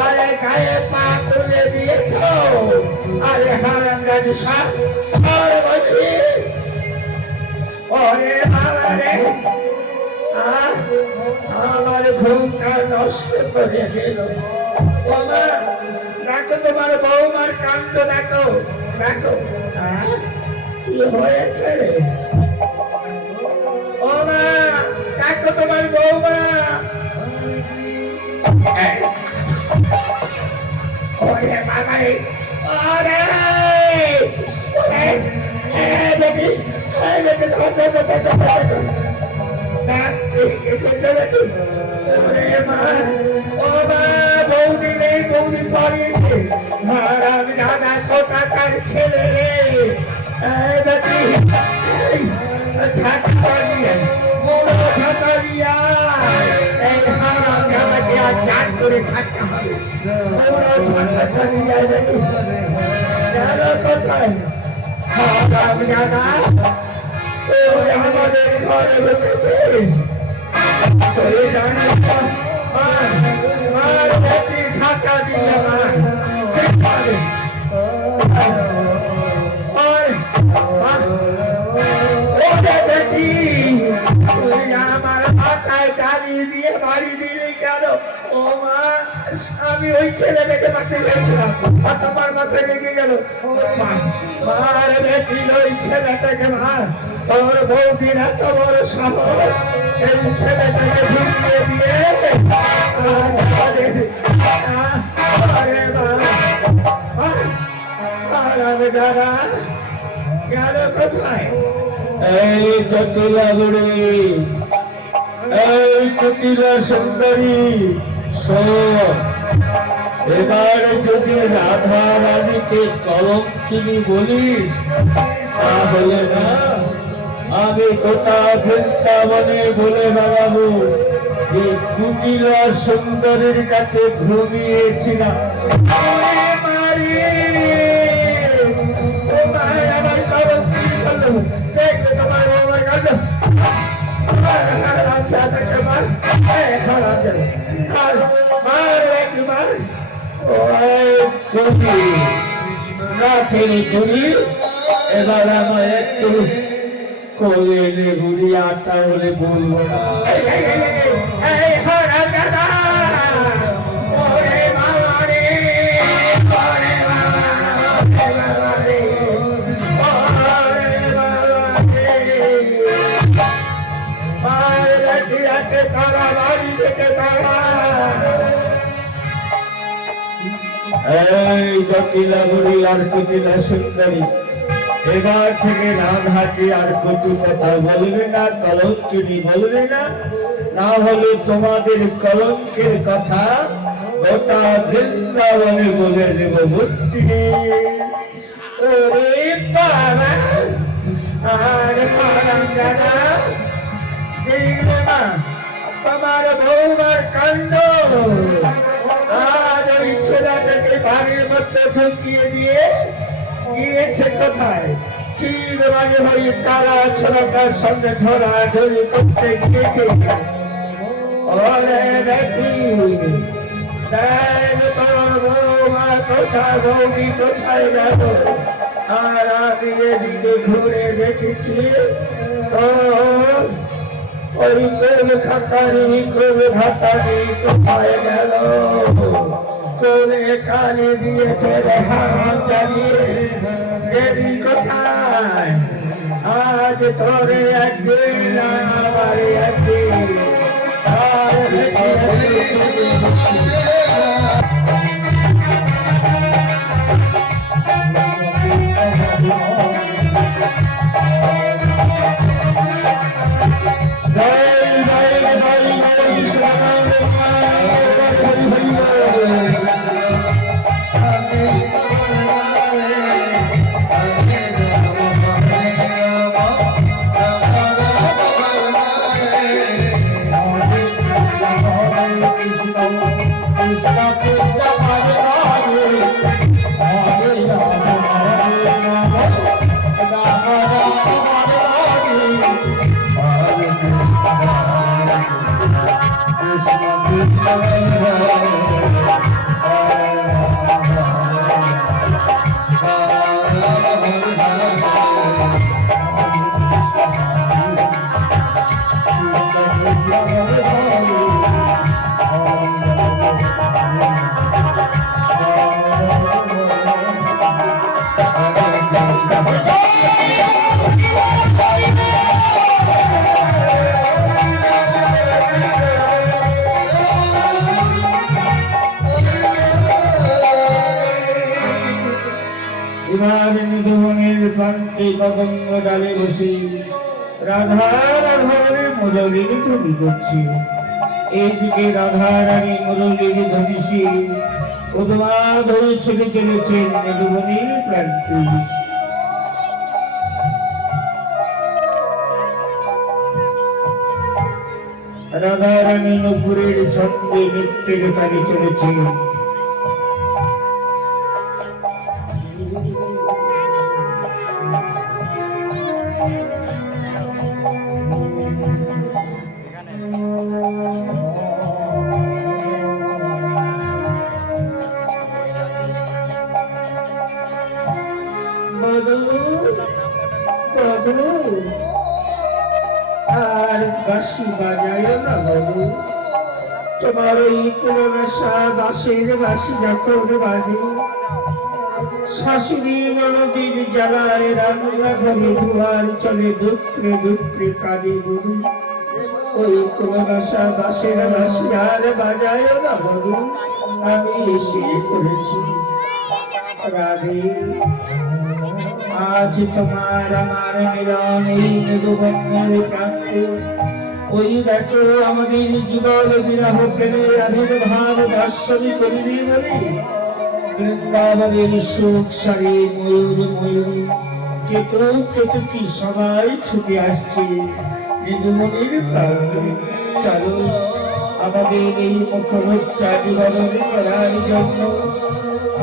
আরে গায়ে পা তুলে দিয়েছ, আরে হারাম জাতি সব আর বলছি। ওরে বাবা রে, আমার ঘুমটা নষ্ট করে দিল। বৌমা দেখো, তোমার বৌমার কাণ্ড দেখো, দেখো কি হয়েছে রে? বৌমা দেখো, তোমার বৌমা। ওরে বাবা রে, ওরে দেখি, দেখি ওরে মা, ও মা, বৌদি নেই, বৌদি পালিয়েছে। মারাম দাদা কোথাকার ছেলে রে, দেখি ছাতা দিয়ে, বড় ছাতা দিয়া, এই হারাম দাদাকে আর চান করে ছাড়তে হবে। বড় ছাতা দিয়া দেখি গেল কোথায়? হারাম দাদা ওই আমাদের ঘরে ঢুকেছে। ওই জানিস মার বেটি ছাতা দিয়ে মার, সে পারে। ওরে বেটি, তুই আমার মাথায় ডালি দিয়ে বাড়ি দিলি কেন? ও মা, আমি ওই ছেলেটাকে মারতে গেছিলাম, তোমার মাথায় লেগে গেল। মার বেটি, ওই ছেলেটাকে মার। তোর বৌদির এত বড় সাহস, এই ছেলেটাকে ঢুকিয়ে দিয়ে দাদা গেল কোথায়? এই জটিলা বুড়ি, এই জটিলা সুন্দরী, শোন, এবার যদি রাধা রানীকে কলঙ্কিনী বলিস, তাহলে না আমি গোটা বৃন্দাবনে বলে বেড়াবো এই জটিলা সুন্দরীর কাছে ঘুমিয়েছিলাম। দেখবে তোমার বাবার কাণ্ড। আচ্ছা তাকে মার, মার একটু মার। এবার আমার একটু কোলে নে বুড়ি, আটা হলে বলবো না। এই জটিলা বুড়ি আর জটিলা সুন্দরী, এবার থেকে রাধাকে আর কটু কথা বলবে না, কলঙ্কিনী বলবে না, না হলে তোমাদের কলঙ্কের কথা গোটা বৃন্দাবনে বলে দেব, বুঝছি? ওরে বাবা, আর দাদা দেখলে না তোমার বৌমার কাণ্ড? আজ ওই ছেলেটাকে বাড়ির মধ্যে ঢুকিয়ে দিয়ে গিয়েছে কোথায়? চির বাড়ি হয়ে তারা ছেলেটার সঙ্গে ধরাধরি করতে গিয়েছে। ওরে বেটি, দেখ তোর বৌমা কোথায়, বৌদি কোথায় গেল? আর আমি এদিকে ঘুরে দেখেছি, ওই কোল খাতারি কোথায় গেল? কোলে কানে দিয়েছে হাত জ্বালিয়ে, এদি কোথায়? আজ তোরে একদিন আমার একদিন, আর এবার নিধনের প্রান্তে কদম্ব ডালে বসে রাধার আধারে মুরলীর ধ্বনি করছে। এইদিকে রাধা রানী মুরলীর ধ্বনিশী উদ্বাদ হয়ে ছুটে চলেছেন নিধনের প্রান্তে। রাধা রানী নপুরের ছন্দে নৃত্যের তালে চলেছে। আর বাঁশি বাজায় না বলো, তোমার ওই কোনো নেশা বাঁশের বাঁশি যখন বাজে, শাশুড়ি ননদীর জ্বালায় রান্না ঘরে ধোয়ার চলে দুঃখে দুঃখে কাঁদে বলু। ওই কোনো নেশা বাঁশের বাঁশি আর বাজায় না বলো, আমি এসে পড়েছি রাধে। আজ তোমার আমার মিলন এই মৃদুবন্ধের প্রান্তে, ওই দেখো আমাদের জীবন বিরহ প্রেমের আবির্ভাব দর্শনী করিবে বলে বৃন্দাবনের সুখ সারে ময়ূর ময়ূরী কেতু কেতুকি সবাই ছুটে আসছে মৃদুবনের প্রান্তে। চলো আমাদের এই মুখলজ্জা নিবারণ করার জন্য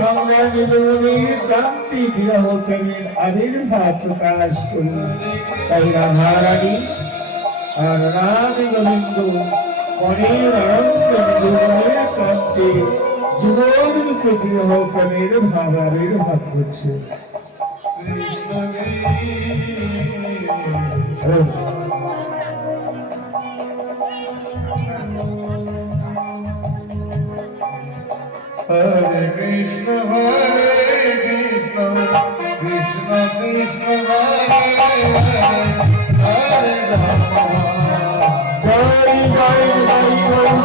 আমরা মৃদুবনের প্রান্তে বিরহ প্রেমের আবির্ভাব প্রকাশ করি। তাই রাধা রানী আর রাম গোবিন্দ মনের আনন্দ মৃদুবনের প্রান্তে জীবনরূপে বিরহ প্রেমের ভাব আবির্ভাব করছে। Hare Krishna, Krishna Krishna, Hare Rama. জয় জয় জয়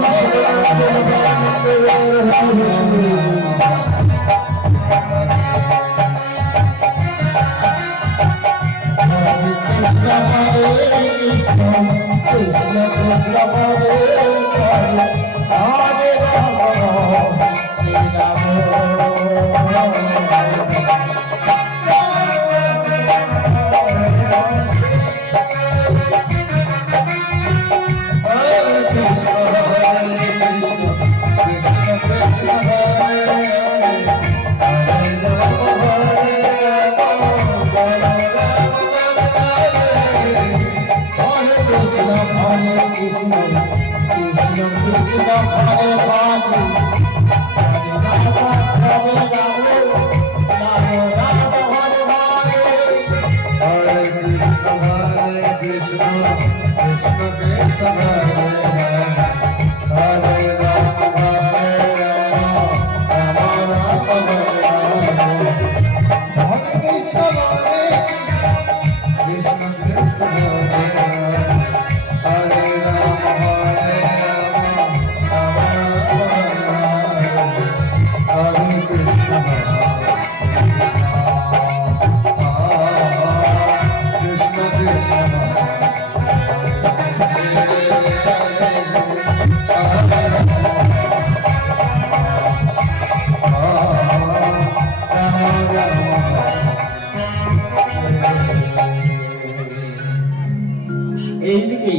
এইদিকে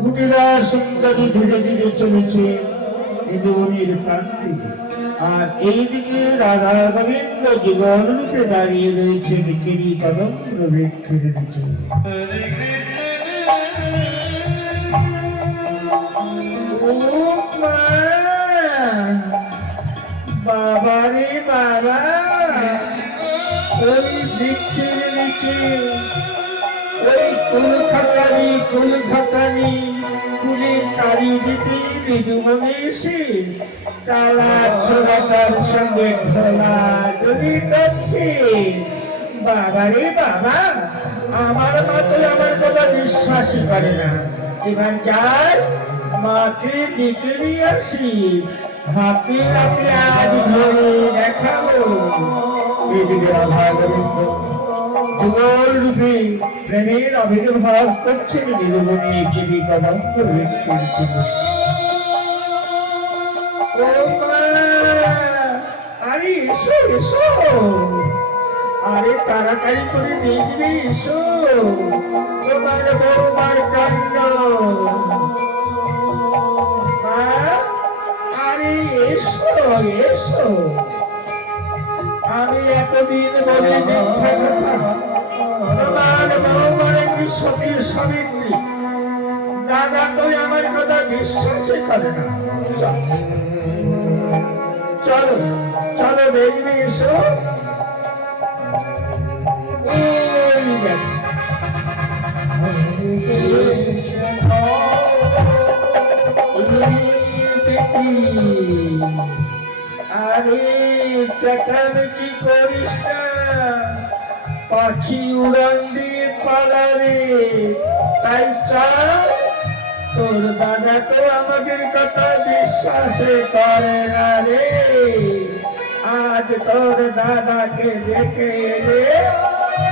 কুটিরা সুন্দরী ধীরে ধীরে চলেছে মৃদুবনের প্রান্তে, আর এইদিকে রাধা গোবিন্দ জীবন রূপে দাঁড়িয়ে রয়েছেন কিরি কদম্ব বৃক্ষের নিচে। কুল খাতানি কুলে কারি দিতে মৃদুমনে এসে কালা ছোড়াটার সঙ্গে ঢোলা ডলি করছে। বাবা রে বাবা, আমার মা তো আমার কথা বিশ্বাসই করে না। এবার যাই মাকে ডেকে নিয়ে আসি, হাতে হাতে আজ ধরে দেখাবো। এদিকে রাধা গোবিন্দ যুগল রূপে প্রেমের আবির্ভাব করছেন নীলমণি গিরি কদম্ব ব্যক্তির জীবনে। ও মা, আরে এসো এসো, আরে তাড়াতাড়ি করে নিয়ে দিবি, এসো তোমার বৌমার কাণ্ড। মা, আরে এসো এসো, আমি এতদিন বলে মিথ্যা কথা, তোমার বৌমার কি সতীর সাবিত্রী, দাদা তো আমার কথা বিশ্বাসই করে না। চলো চলো দেখবি, এসো। ওই দেখ, আরে চেঁচামেচি করিস না, পাখি উড়ান দিয়ে পালাবে। তাই চল, তোর দাদা তো আমাদের কথা বিশ্বাসে করে না রে। আজ তোর দাদাকে দেখে এলে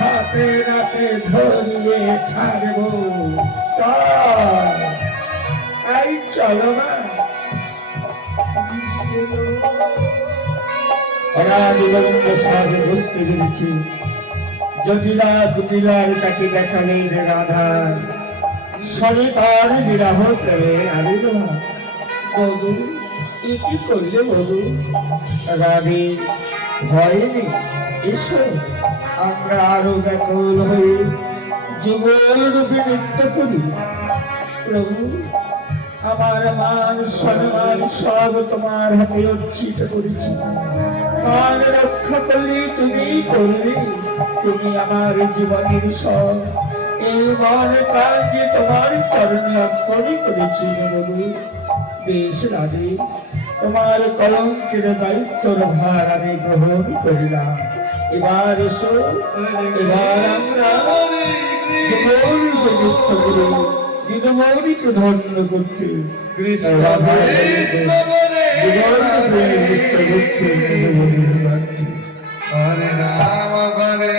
হাতে রাতে ধরিয়ে ছাড়বো। চল, তাই চলো না। রাজগোবিন্দ সাহেব বুঝতে পেরেছি, জটিলা কুটিলার কাছে দেখালেন রাধা সরিতার বিরাহ প্রেমের আবির্ভাব। বধূ, এ কি করলে বধূ? রাধে, ভয় নেই, এসো আমরা আরো ব্যাকুল হয়ে যুগল রূপে নৃত্য করি। প্রভু, আমার মান সম্মান সব তোমার হাতে অর্পিত করেছি। মান রক্ষা করলে তুমি করলে, তুমি আমার জীবনের সব। এই মান প্রাণ যে তোমার চরণে অর্পণই করেছি। প্রভু, বেশ রাধে, তোমার কলঙ্কের দায়িত্বর ভার আমি গ্রহণ করিলাম। এবার এসো, এবার আমরা নৃত্য করি, নীলমণিকে ধন্য করতে। কৃষ্ণ নৃত্য করছে হরে রাম হরে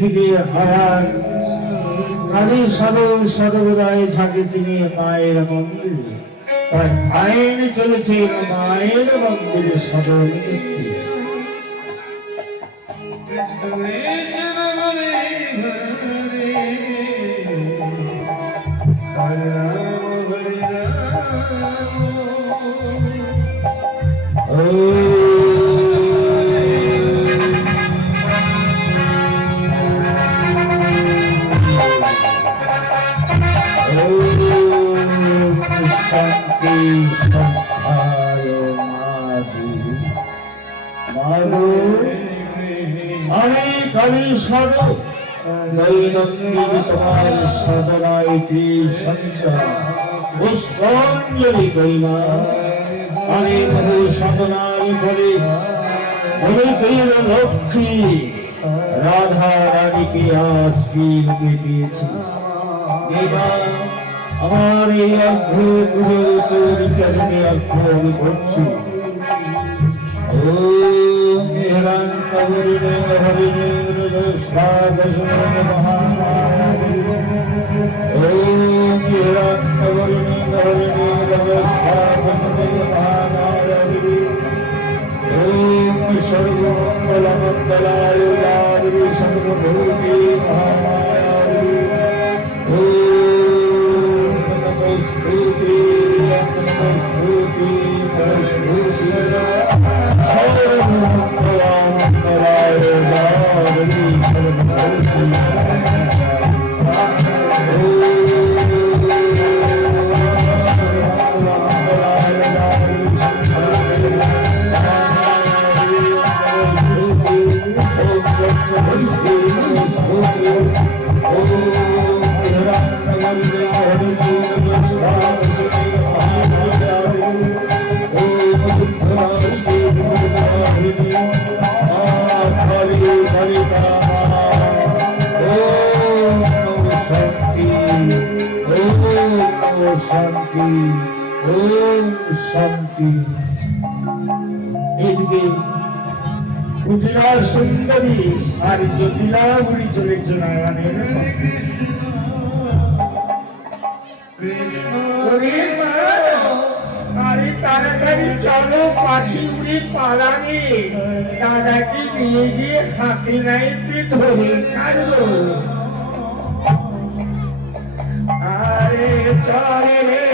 এদিকে হারান কালী সদবদায় থাকে তিনি মায়ের মন্দিরে, তাই আইন চলেছে মায়ের মন্দিরে সদর করতে। আমি কালী সদর দৈনন্দিন তোমার সদনায়টি সংসার পুষ্পাঞ্জলি করিমা। আমি বহু সাধনার করে অনেকের লক্ষ্মী রাধা রানীকে আজকে রূপে পেয়েছি। এবার আমার এই অর্ঘ্যগুলো তোর চরণে অর্ঘ্য করছি। ওম হিরণ্যবরণে হরিণে রজস্বাদশনে মহামায়া। ওম হিরণ্যবরণে হরিণে রজস্বাদশনে মহামায়া। ওম সর্বমঙ্গলমঙ্গলায় দেবী সর্বভূতে মহামায়া। ওম নমস্তুতে নমস্তুতে নমস্তুতে। কুটিলা সুন্দরী আর জটিলা বুড়ি চলেছে নারায়ণের। আরে তাড়াতাড়ি চলো, পাখি উড়ি পালানি, দাদাকে নিয়ে গিয়ে হাতে নাইতে ধরে ছাড়লো। আরে চলে রে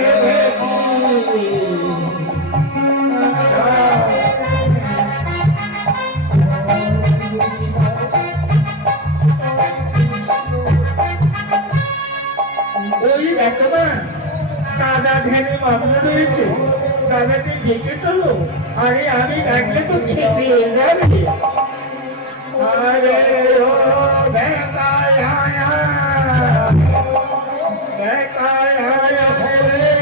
ওই দেখো না, দাদা ধ্যানে মগ্ন রয়েছে, দাদাকে ডেকে তোলো। আরে আমি ডাকলে তো খেপে যাবে। আরে ও বেকায় আয়া, বেকায় আয়া রে,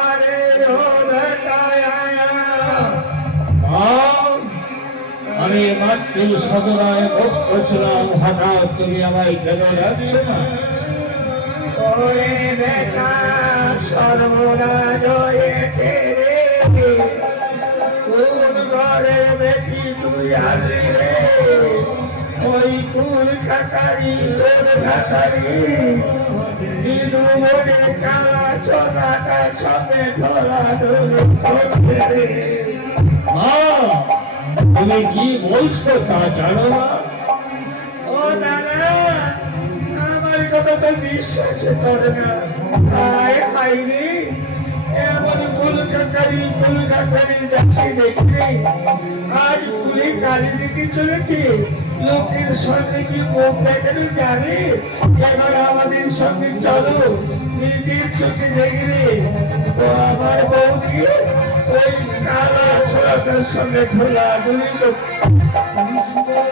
আরে ও বেকায় আয়া। আমি মাত্র সদনায় ভক্ত ছিলাম, হঠাৎ তুমি আমায় কেন যাচ্ছ না? ওরে বেটা সর্বনাশ হয়েছে রে, কোন ঘরে বেটি তুই আসলি রে? ওই কুল খাতারি তোর খাতারি দিদু মনে কালা ছোটাটা সঙ্গে ধরা ধরে করছে রে। তুমি কি বলছো তা জানো না? ও দাদা, আমার কথা তো বিশ্বাস করে না। হায় হায় রে, এমন কলকাতারি যাচ্ছি দেখি, আজ কুলে কালী দিতে চলেছে। লোকের সঙ্গে কি মুখ দেখানো জানে? এবার আমাদের সঙ্গে চলো, নিজের চোখে দেখবে। তো আমার বৌদি ওই কালা ছোড়াটার সঙ্গে ঢোলাঢুলি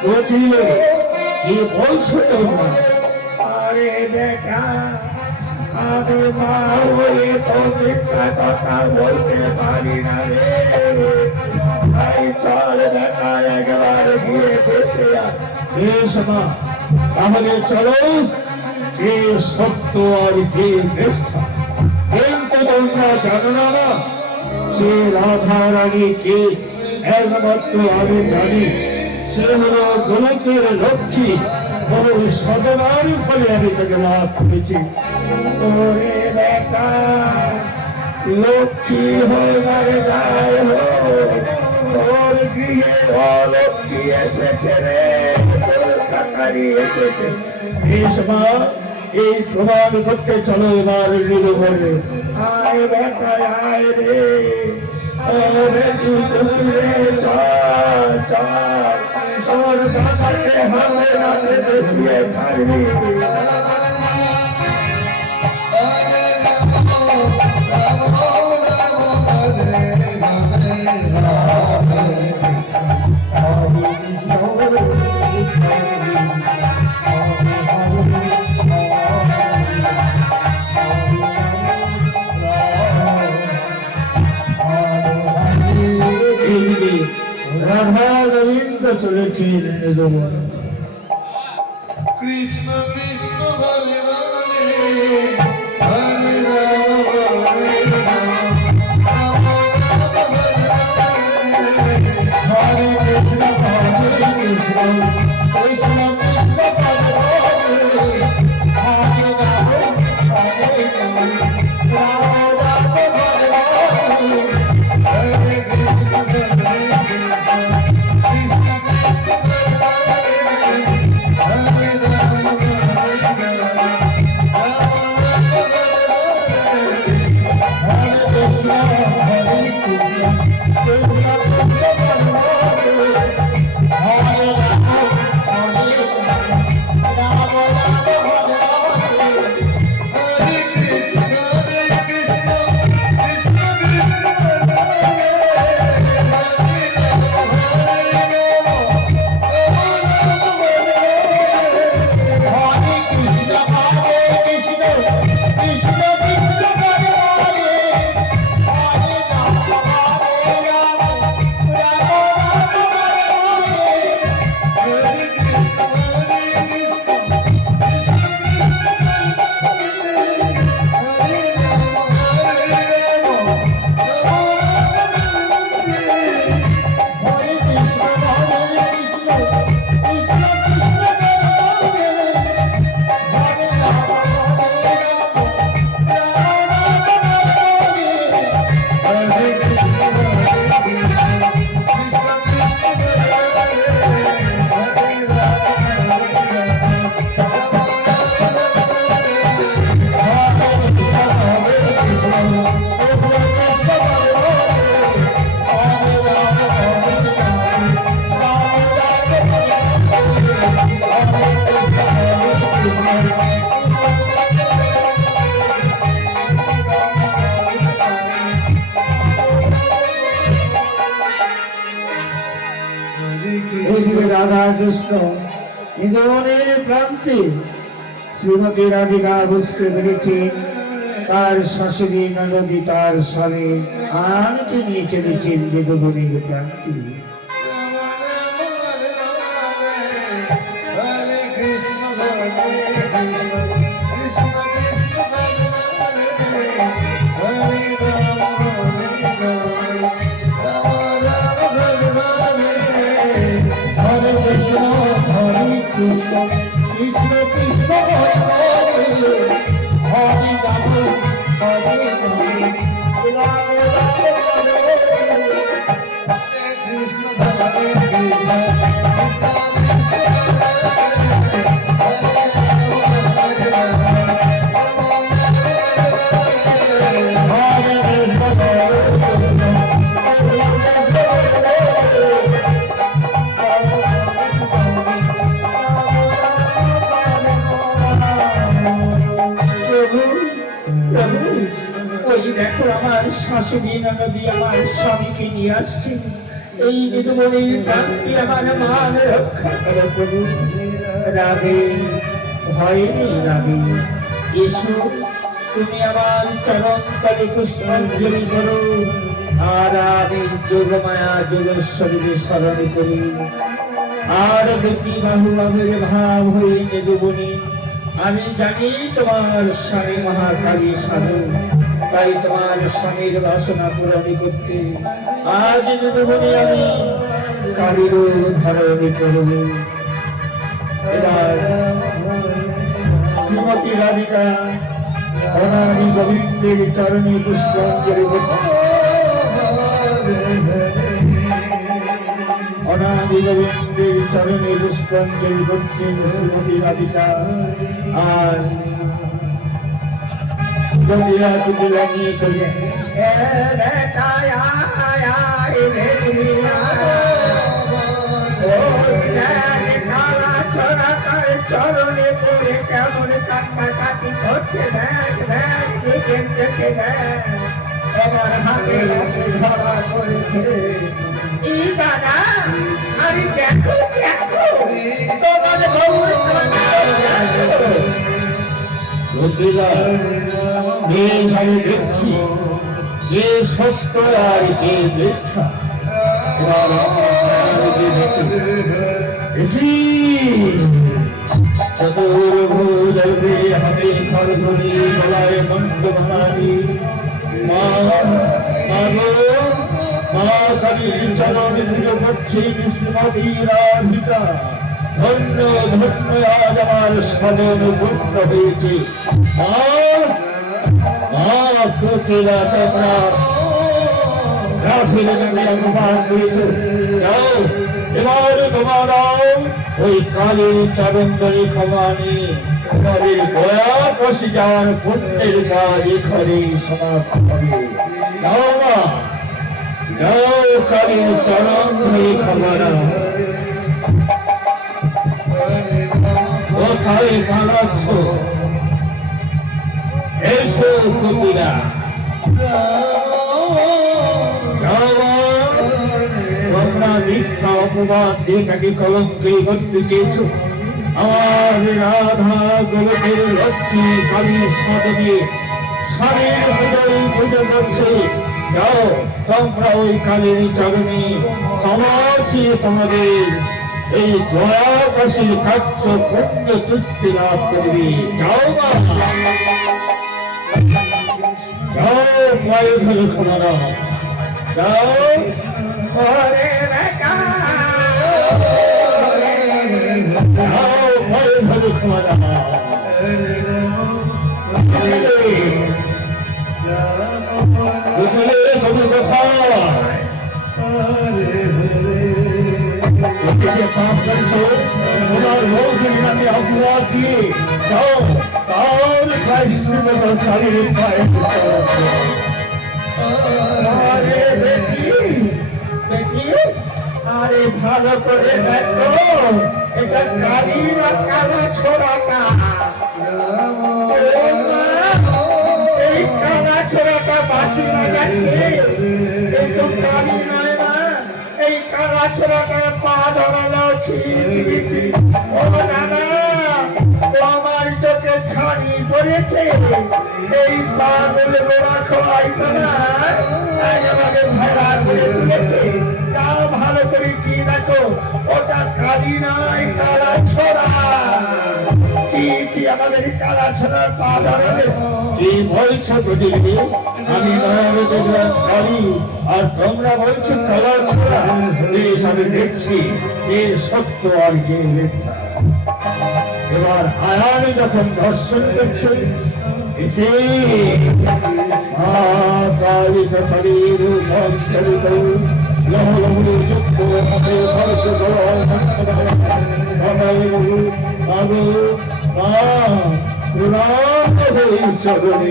করছিল। কি বলছো তোমরা? আরে দেখা, আমি মা হয়ে তো মিথ্যা কথা বলতে পারি না রে। তাই চল দেখা একবার গিয়ে দেখে বেশ মা, তাহলে চলো। কে সত্য আর কে মিথ্যা কিন্তু তোমরা জানো না না, সে রাধা রানী কে একমাত্র আমি জানি। সে হলো গোলকের লক্ষ্মী। বহু সদনার ফলে আমি তাকে লাভ করেছি। ওরে বেটা, লক্ষ্মী হবার যায় হোক, তোর গৃহে অলক্ষ্মী এসেছে রে, তোর কাকারি এসেছে। ভীষ্মা, এই প্রমাণ করতে চলো এবার নিরুবনে। আয় বেটা আয় রে, ওরে সুন্দরে চল চল, ওর দাদাকে হাতে হাতে দেখিয়ে ছাড়বি। এইদিকে রাধা গোবিন্দ চলেছেন নিরুবনে। কৃষ্ণ কৃষ্ণ হরে হরে হরে রাম হরে রাম রাম রাম হরে হরে হরে কৃষ্ণ হরে কৃষ্ণ কৃষ্ণ কৃষ্ণ হরে হরে হরে রাম হরে রাম রাম রাম হরে হরে। হরে কৃষ্ণ হরে কৃষ্ণ কৃষ্ণ কৃষ্ণ হরে হরে হরে রাম হরে রাম এদিকে রাধা কৃষ্ণ নিধনের প্রান্তে শ্রীমতী রাধিকা বুঝতে পেরেছে তার শাশুড়ি ননদী তার স্বামী আনকে নিয়ে চলেছেন নিধনের প্রান্তে। হরে কৃষ্ণ হরে কৃষ্ণ কৃষ্ণ কৃষ্ণ হরে হরে হরে রাম হরে রাম রাম রাম হরে হরে হরে কৃষ্ণ হরে কৃষ্ণ কৃষ্ণ কৃষ্ণ হরে হরে হরে রাম হরে রাম রাম রাম হরে হরে। কৃষ্ণ হরে কৃষ্ণ কৃষ্ণ ওই দেখো আমার শাশুড়ি ননদী আমার স্বামীকে নিয়ে আসছে, এই নিধনের প্রান্তে আমার মান রক্ষা করো প্রভু। রাধে, ভয় নেই রাধে, এসো তুমি আমার চরণ তলে পুষ্পাঞ্জলি করো, আর আমি যোগমায়া যোগেশ্বরীকে স্মরণ করি, আর দুটি বাহু আমের ভাব হয়ে নেদুবনি। আমি জানি তোমার স্বামী মহাকালী সাধু, তাই তোমার স্বামীর বাসনা পূরণ করতে আজ নেদুবনি আমি কালীর ধারণ করবে। এবার শ্রীমতী রাধিকা অনাদি গোবিন্দের চরণে পুষ্পাঞ্জলি করছেন। অনাদি গোবিন্দের চরণে পুষ্পাঞ্জলি করছেন শ্রীমতী রাধিকা। আর জটিলা কুটিলা নিয়ে চলে চরণে পড়ে কেমন কান্নাকাটি করছে, এবার হাতে হাতে ধরা করেছে। দাদা আমি দেখো দেখো তোমার বউর আমি দেখছি কে সত্য আর কে মিথ্যা। চতুর্ভুজে হাতে সরস্বতী গলায় মন্ত্র বাঙালি মা কালীর চরণে পুজো করছি শ্রীমতী রাধিকা। ধন্য ধন্য আজ আমার সাধন পূর্ণ হয়েছে। কোকিলা তোমরা রাধের নামে অপমান করেছ, যাও এবার তোমরা ওই কালীর চরণে ক্ষমা নিয়ে তোমাদের গয়া কষে যাওয়ার পুণ্যের কাজ এখানে সমাপ্ত হবে। যাও মা, যাও কালীর চরণ ধরে ক্ষমা নাও। কোথায় পালাচ্ছ? এসো কুকুরা, তোমরা মিথ্যা অপবাদ দিয়ে তাকে কলঙ্কে করতে চেয়েছ। আমার রাধা গোলকের লক্ষ্মী কালীর সাথে দিয়ে স্বামীর পুজোয় পুজো করছে। যাও তোমরা ওই কালীর চরণে ক্ষমা চেয়ে তোমাদের এই দয়াকাশী কার্য পুণ্য তৃপ্তি লাভ করবে। যাও মা, যাও পায়ে ধরে ক্ষমা নাও। যাও পায়ে ধরে ক্ষমা নাও। তুমি কোথায় পাপ করছো? তোমার বউকে নামে অপরাধ দিয়ে যাও, তার প্রায়শ্চিত্ত কালীর পায়ে আরে বেটি বেটি, আরে ভালো করে দেখো এটা কালী না কালা ছোড়াটা। এই কালা ছোড়াটা বাঁশি বাজাচ্ছে, কিন্তু কালী নয় না। এই কালা ছোড়াটা পা ধরালো, ছি ছি ছি। ও দাদা, ও আমার চোখে ছানি পড়েছে। এই পাগল গোড়া খোয়াই না আমাকে ভেড়া করে তুলেছে। তাও ভালো করেছি দেখো, ওটা কালী নয়, কালা ছোড়া। ছি ছি, আমাদের কালা ছোড়ার পা ধরালে। এই বলছো প্রতিনিধি, আমি নয় দেখলাম কালী, আর তোমরা বলছো কালা ছোড়া। বেশ, আমি দেখছি কে সত্য আর কে মিথ্যা। এবার আয়ানে যখন দর্শন করছেন, এতে কালিক কালীর ভস্করিত লহলহরে যুক্ত হাতে খরচ চরণে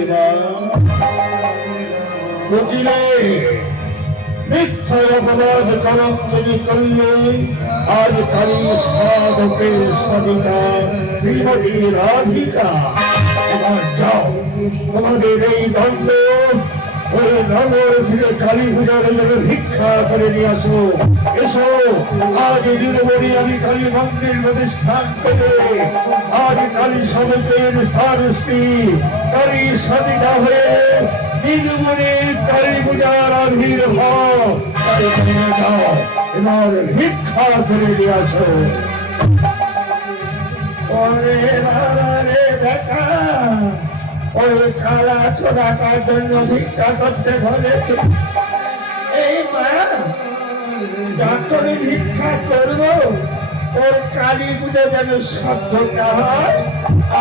মিথ্যা অপরাধ কলঙ্কিনী করলে আজ কালী সাধকের সবিতা শ্রীমতী রাধিকা। এবার যাও, তোমাদের এই দণ্ড ওই নগর থেকে কালী পূজার জন্য ভিক্ষা করে নিয়ে আসো। এসো, আজ নির্মণি আমি কালী মন্দির প্রতিষ্ঠান করে আজ কালী সমিতির স্থানস্থী কালী সবিতা হয়ে নির্মণি কালী পূজার আবির্ভাব যাও, এবার ভিক্ষা করে নিয়ে আসো। দেখা ওই কালা ছোড়াটার জন্য ভিক্ষা করতে বলেছে। এই মা, যতই ভিক্ষা করব ওর কালী পুজো যেন সাধ্য না হয়,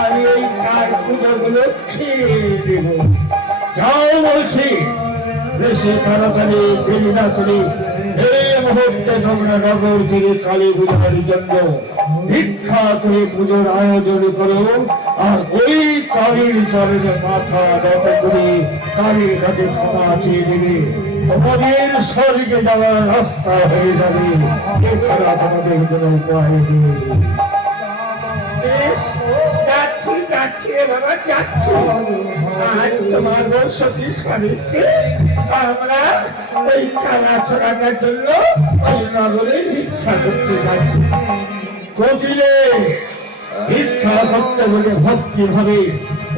আমি ওই কাল পুজোগুলো খেয়ে দেব। যাও বলছি, বেশি তাড়াতাড়ি দেরি না করে এই মুহূর্তে তোমরা নগর থেকে কালী পূজার জন্য ভিক্ষা করে পুজোর আয়োজন করো, আর ওই কালীর চরণে মাথা নত করে কালীর কাছে ক্ষমা চেয়ে দেবে। তোমাদের স্বর্গে যাওয়ার রাস্তা হয়ে যাবে, এছাড়া তোমাদের কোনো উপায় নেই। বেশ, যাচ্ছি যাচ্ছি বাবা যাচ্ছি। আজ তোমার বউ সতী স্বামীকে আমরা ওই খেলা ছড়ানোর জন্য ওই নগরে ভিক্ষা করতে যাচ্ছি। কঠিনে ভিক্ষা করতে হলে ভক্তি হবে,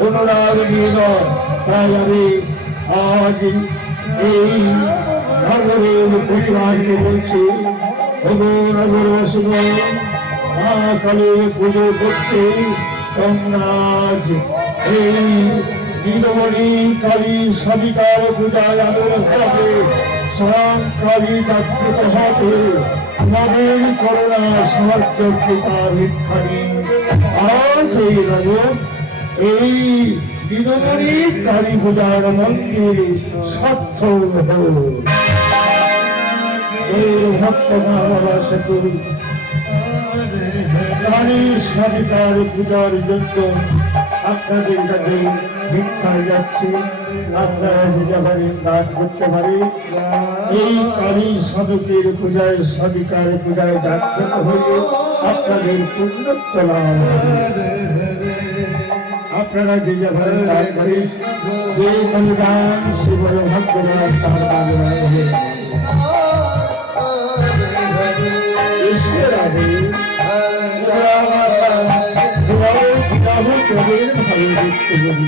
অনুরাগ নিয়ে নয়। তাই আমি আজ এই নগরের পরিবারকে বলছি, নগরবাসীগণ, মা কালীর পুজো করতে তোমরা আজ এই নীলমণি কালী সবিকার পূজায় আবির্ভাবে স্বয়ং কালী জাগ্রত হবে। তোমাদের করোনা সাহায্য কৃপা ভিক্ষারী আজ এই নগর এই নীলমণি কালী পূজার মন্দির সার্থক হল। এই ভক্ত মা বাবা সেতু কালী সবিকার পূজার জন্য আপনাদের কাছে ভিক্ষা যাচ্ছে। আপনারা যে যাবেন দান করতে পারে। এই কালী সাধকের পূজায় সবিকার পূজায় জাগ্রত হয়ে আপনাদের পুণ্যত্ব লাভ হবে। আপনারা যে যাবেন দান করেন, যে কোনো দান সে বড় ভক্তরা তার দান হবে। ঈশ্বর আগে ভালো দেখতে পারি।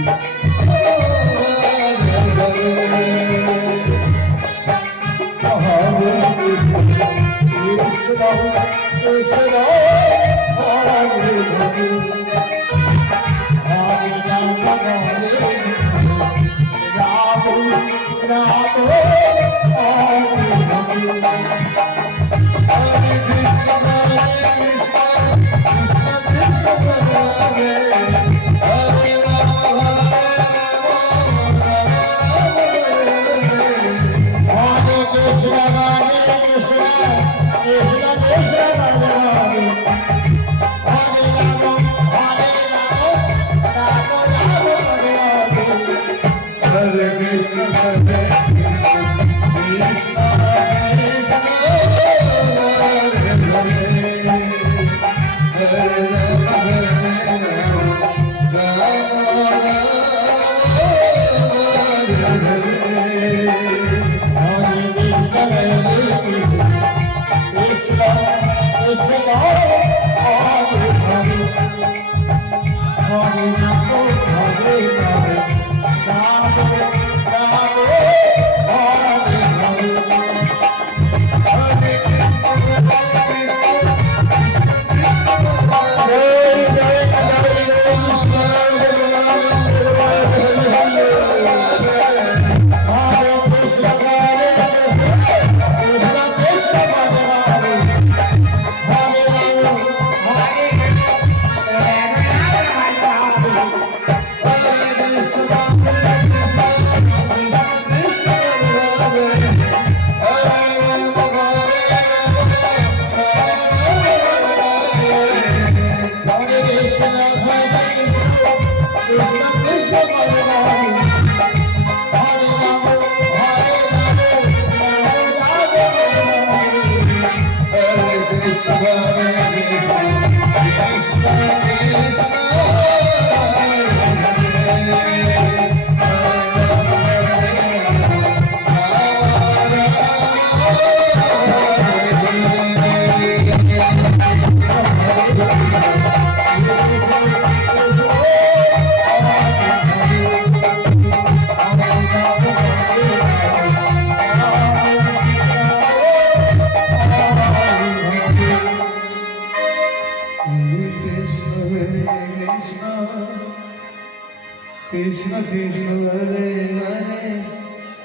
Krishna Krishna Hare Hare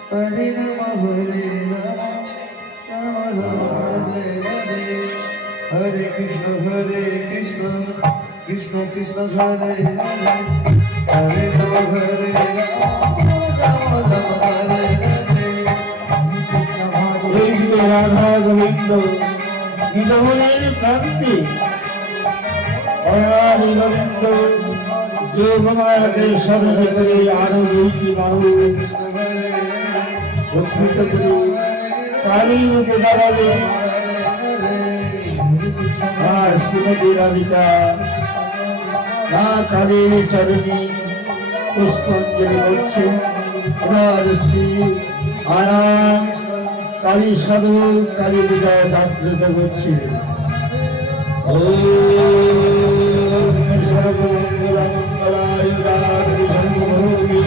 Hare Rama Hare Rama Rama Rama হরে কৃষ্ণ কৃষ্ণ কৃষ্ণ হরে হরে হরে রাম হরে রাম রাম হরে হরে এই যে রাধা গোবিন্দ বিধবনের প্রান্তে অয়ারি গোবিন্দ যোগমায়াকে স্মরণ করে আরো দুইটি বাহু উদ্ধৃত করে কালী রূপে দাঁড়ালে আর শ্রীমতী রাধিকা মা কালীর চরণে পুষ্পাঞ্জলি করছে। এবার শ্রী আরাম কালী সাধু কালী বিজয় জাগ্রত করছে। সর্বমঙ্গলায় রাধে সর্বভৌমি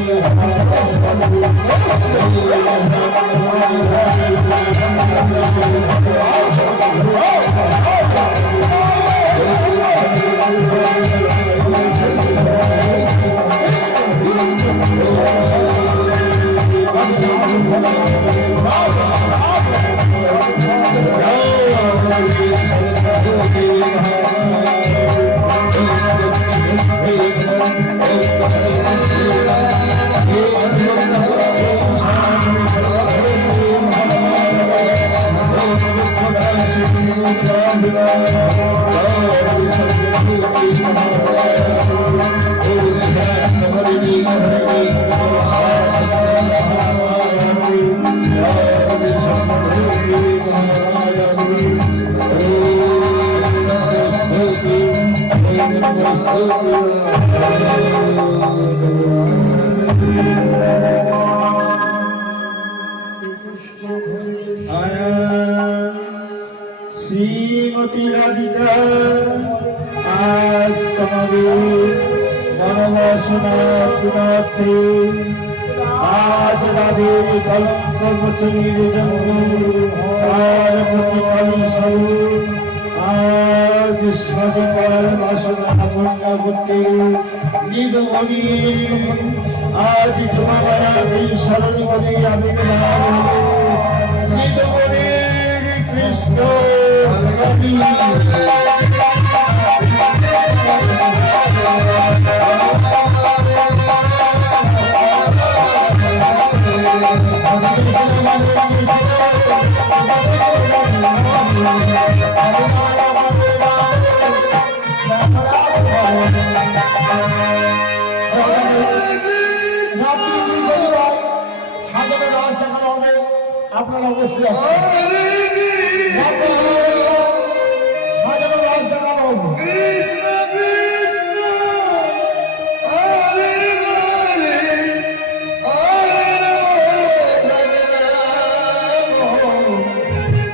শ্রীমতী রাধিকা আজ তোমাদের মনোবাসনা পূর্ণার্থে আজ রাধের কলঙ্ক মোচনের জন্য তার প্রতি কলুষৌ আজ সাধু করার বাসনা পূর্ণ করতে নিদমণি আজ তোমাকে স্মরণ করে আমি নিদমণির কৃষ্ণ আপনারা অবশ্যই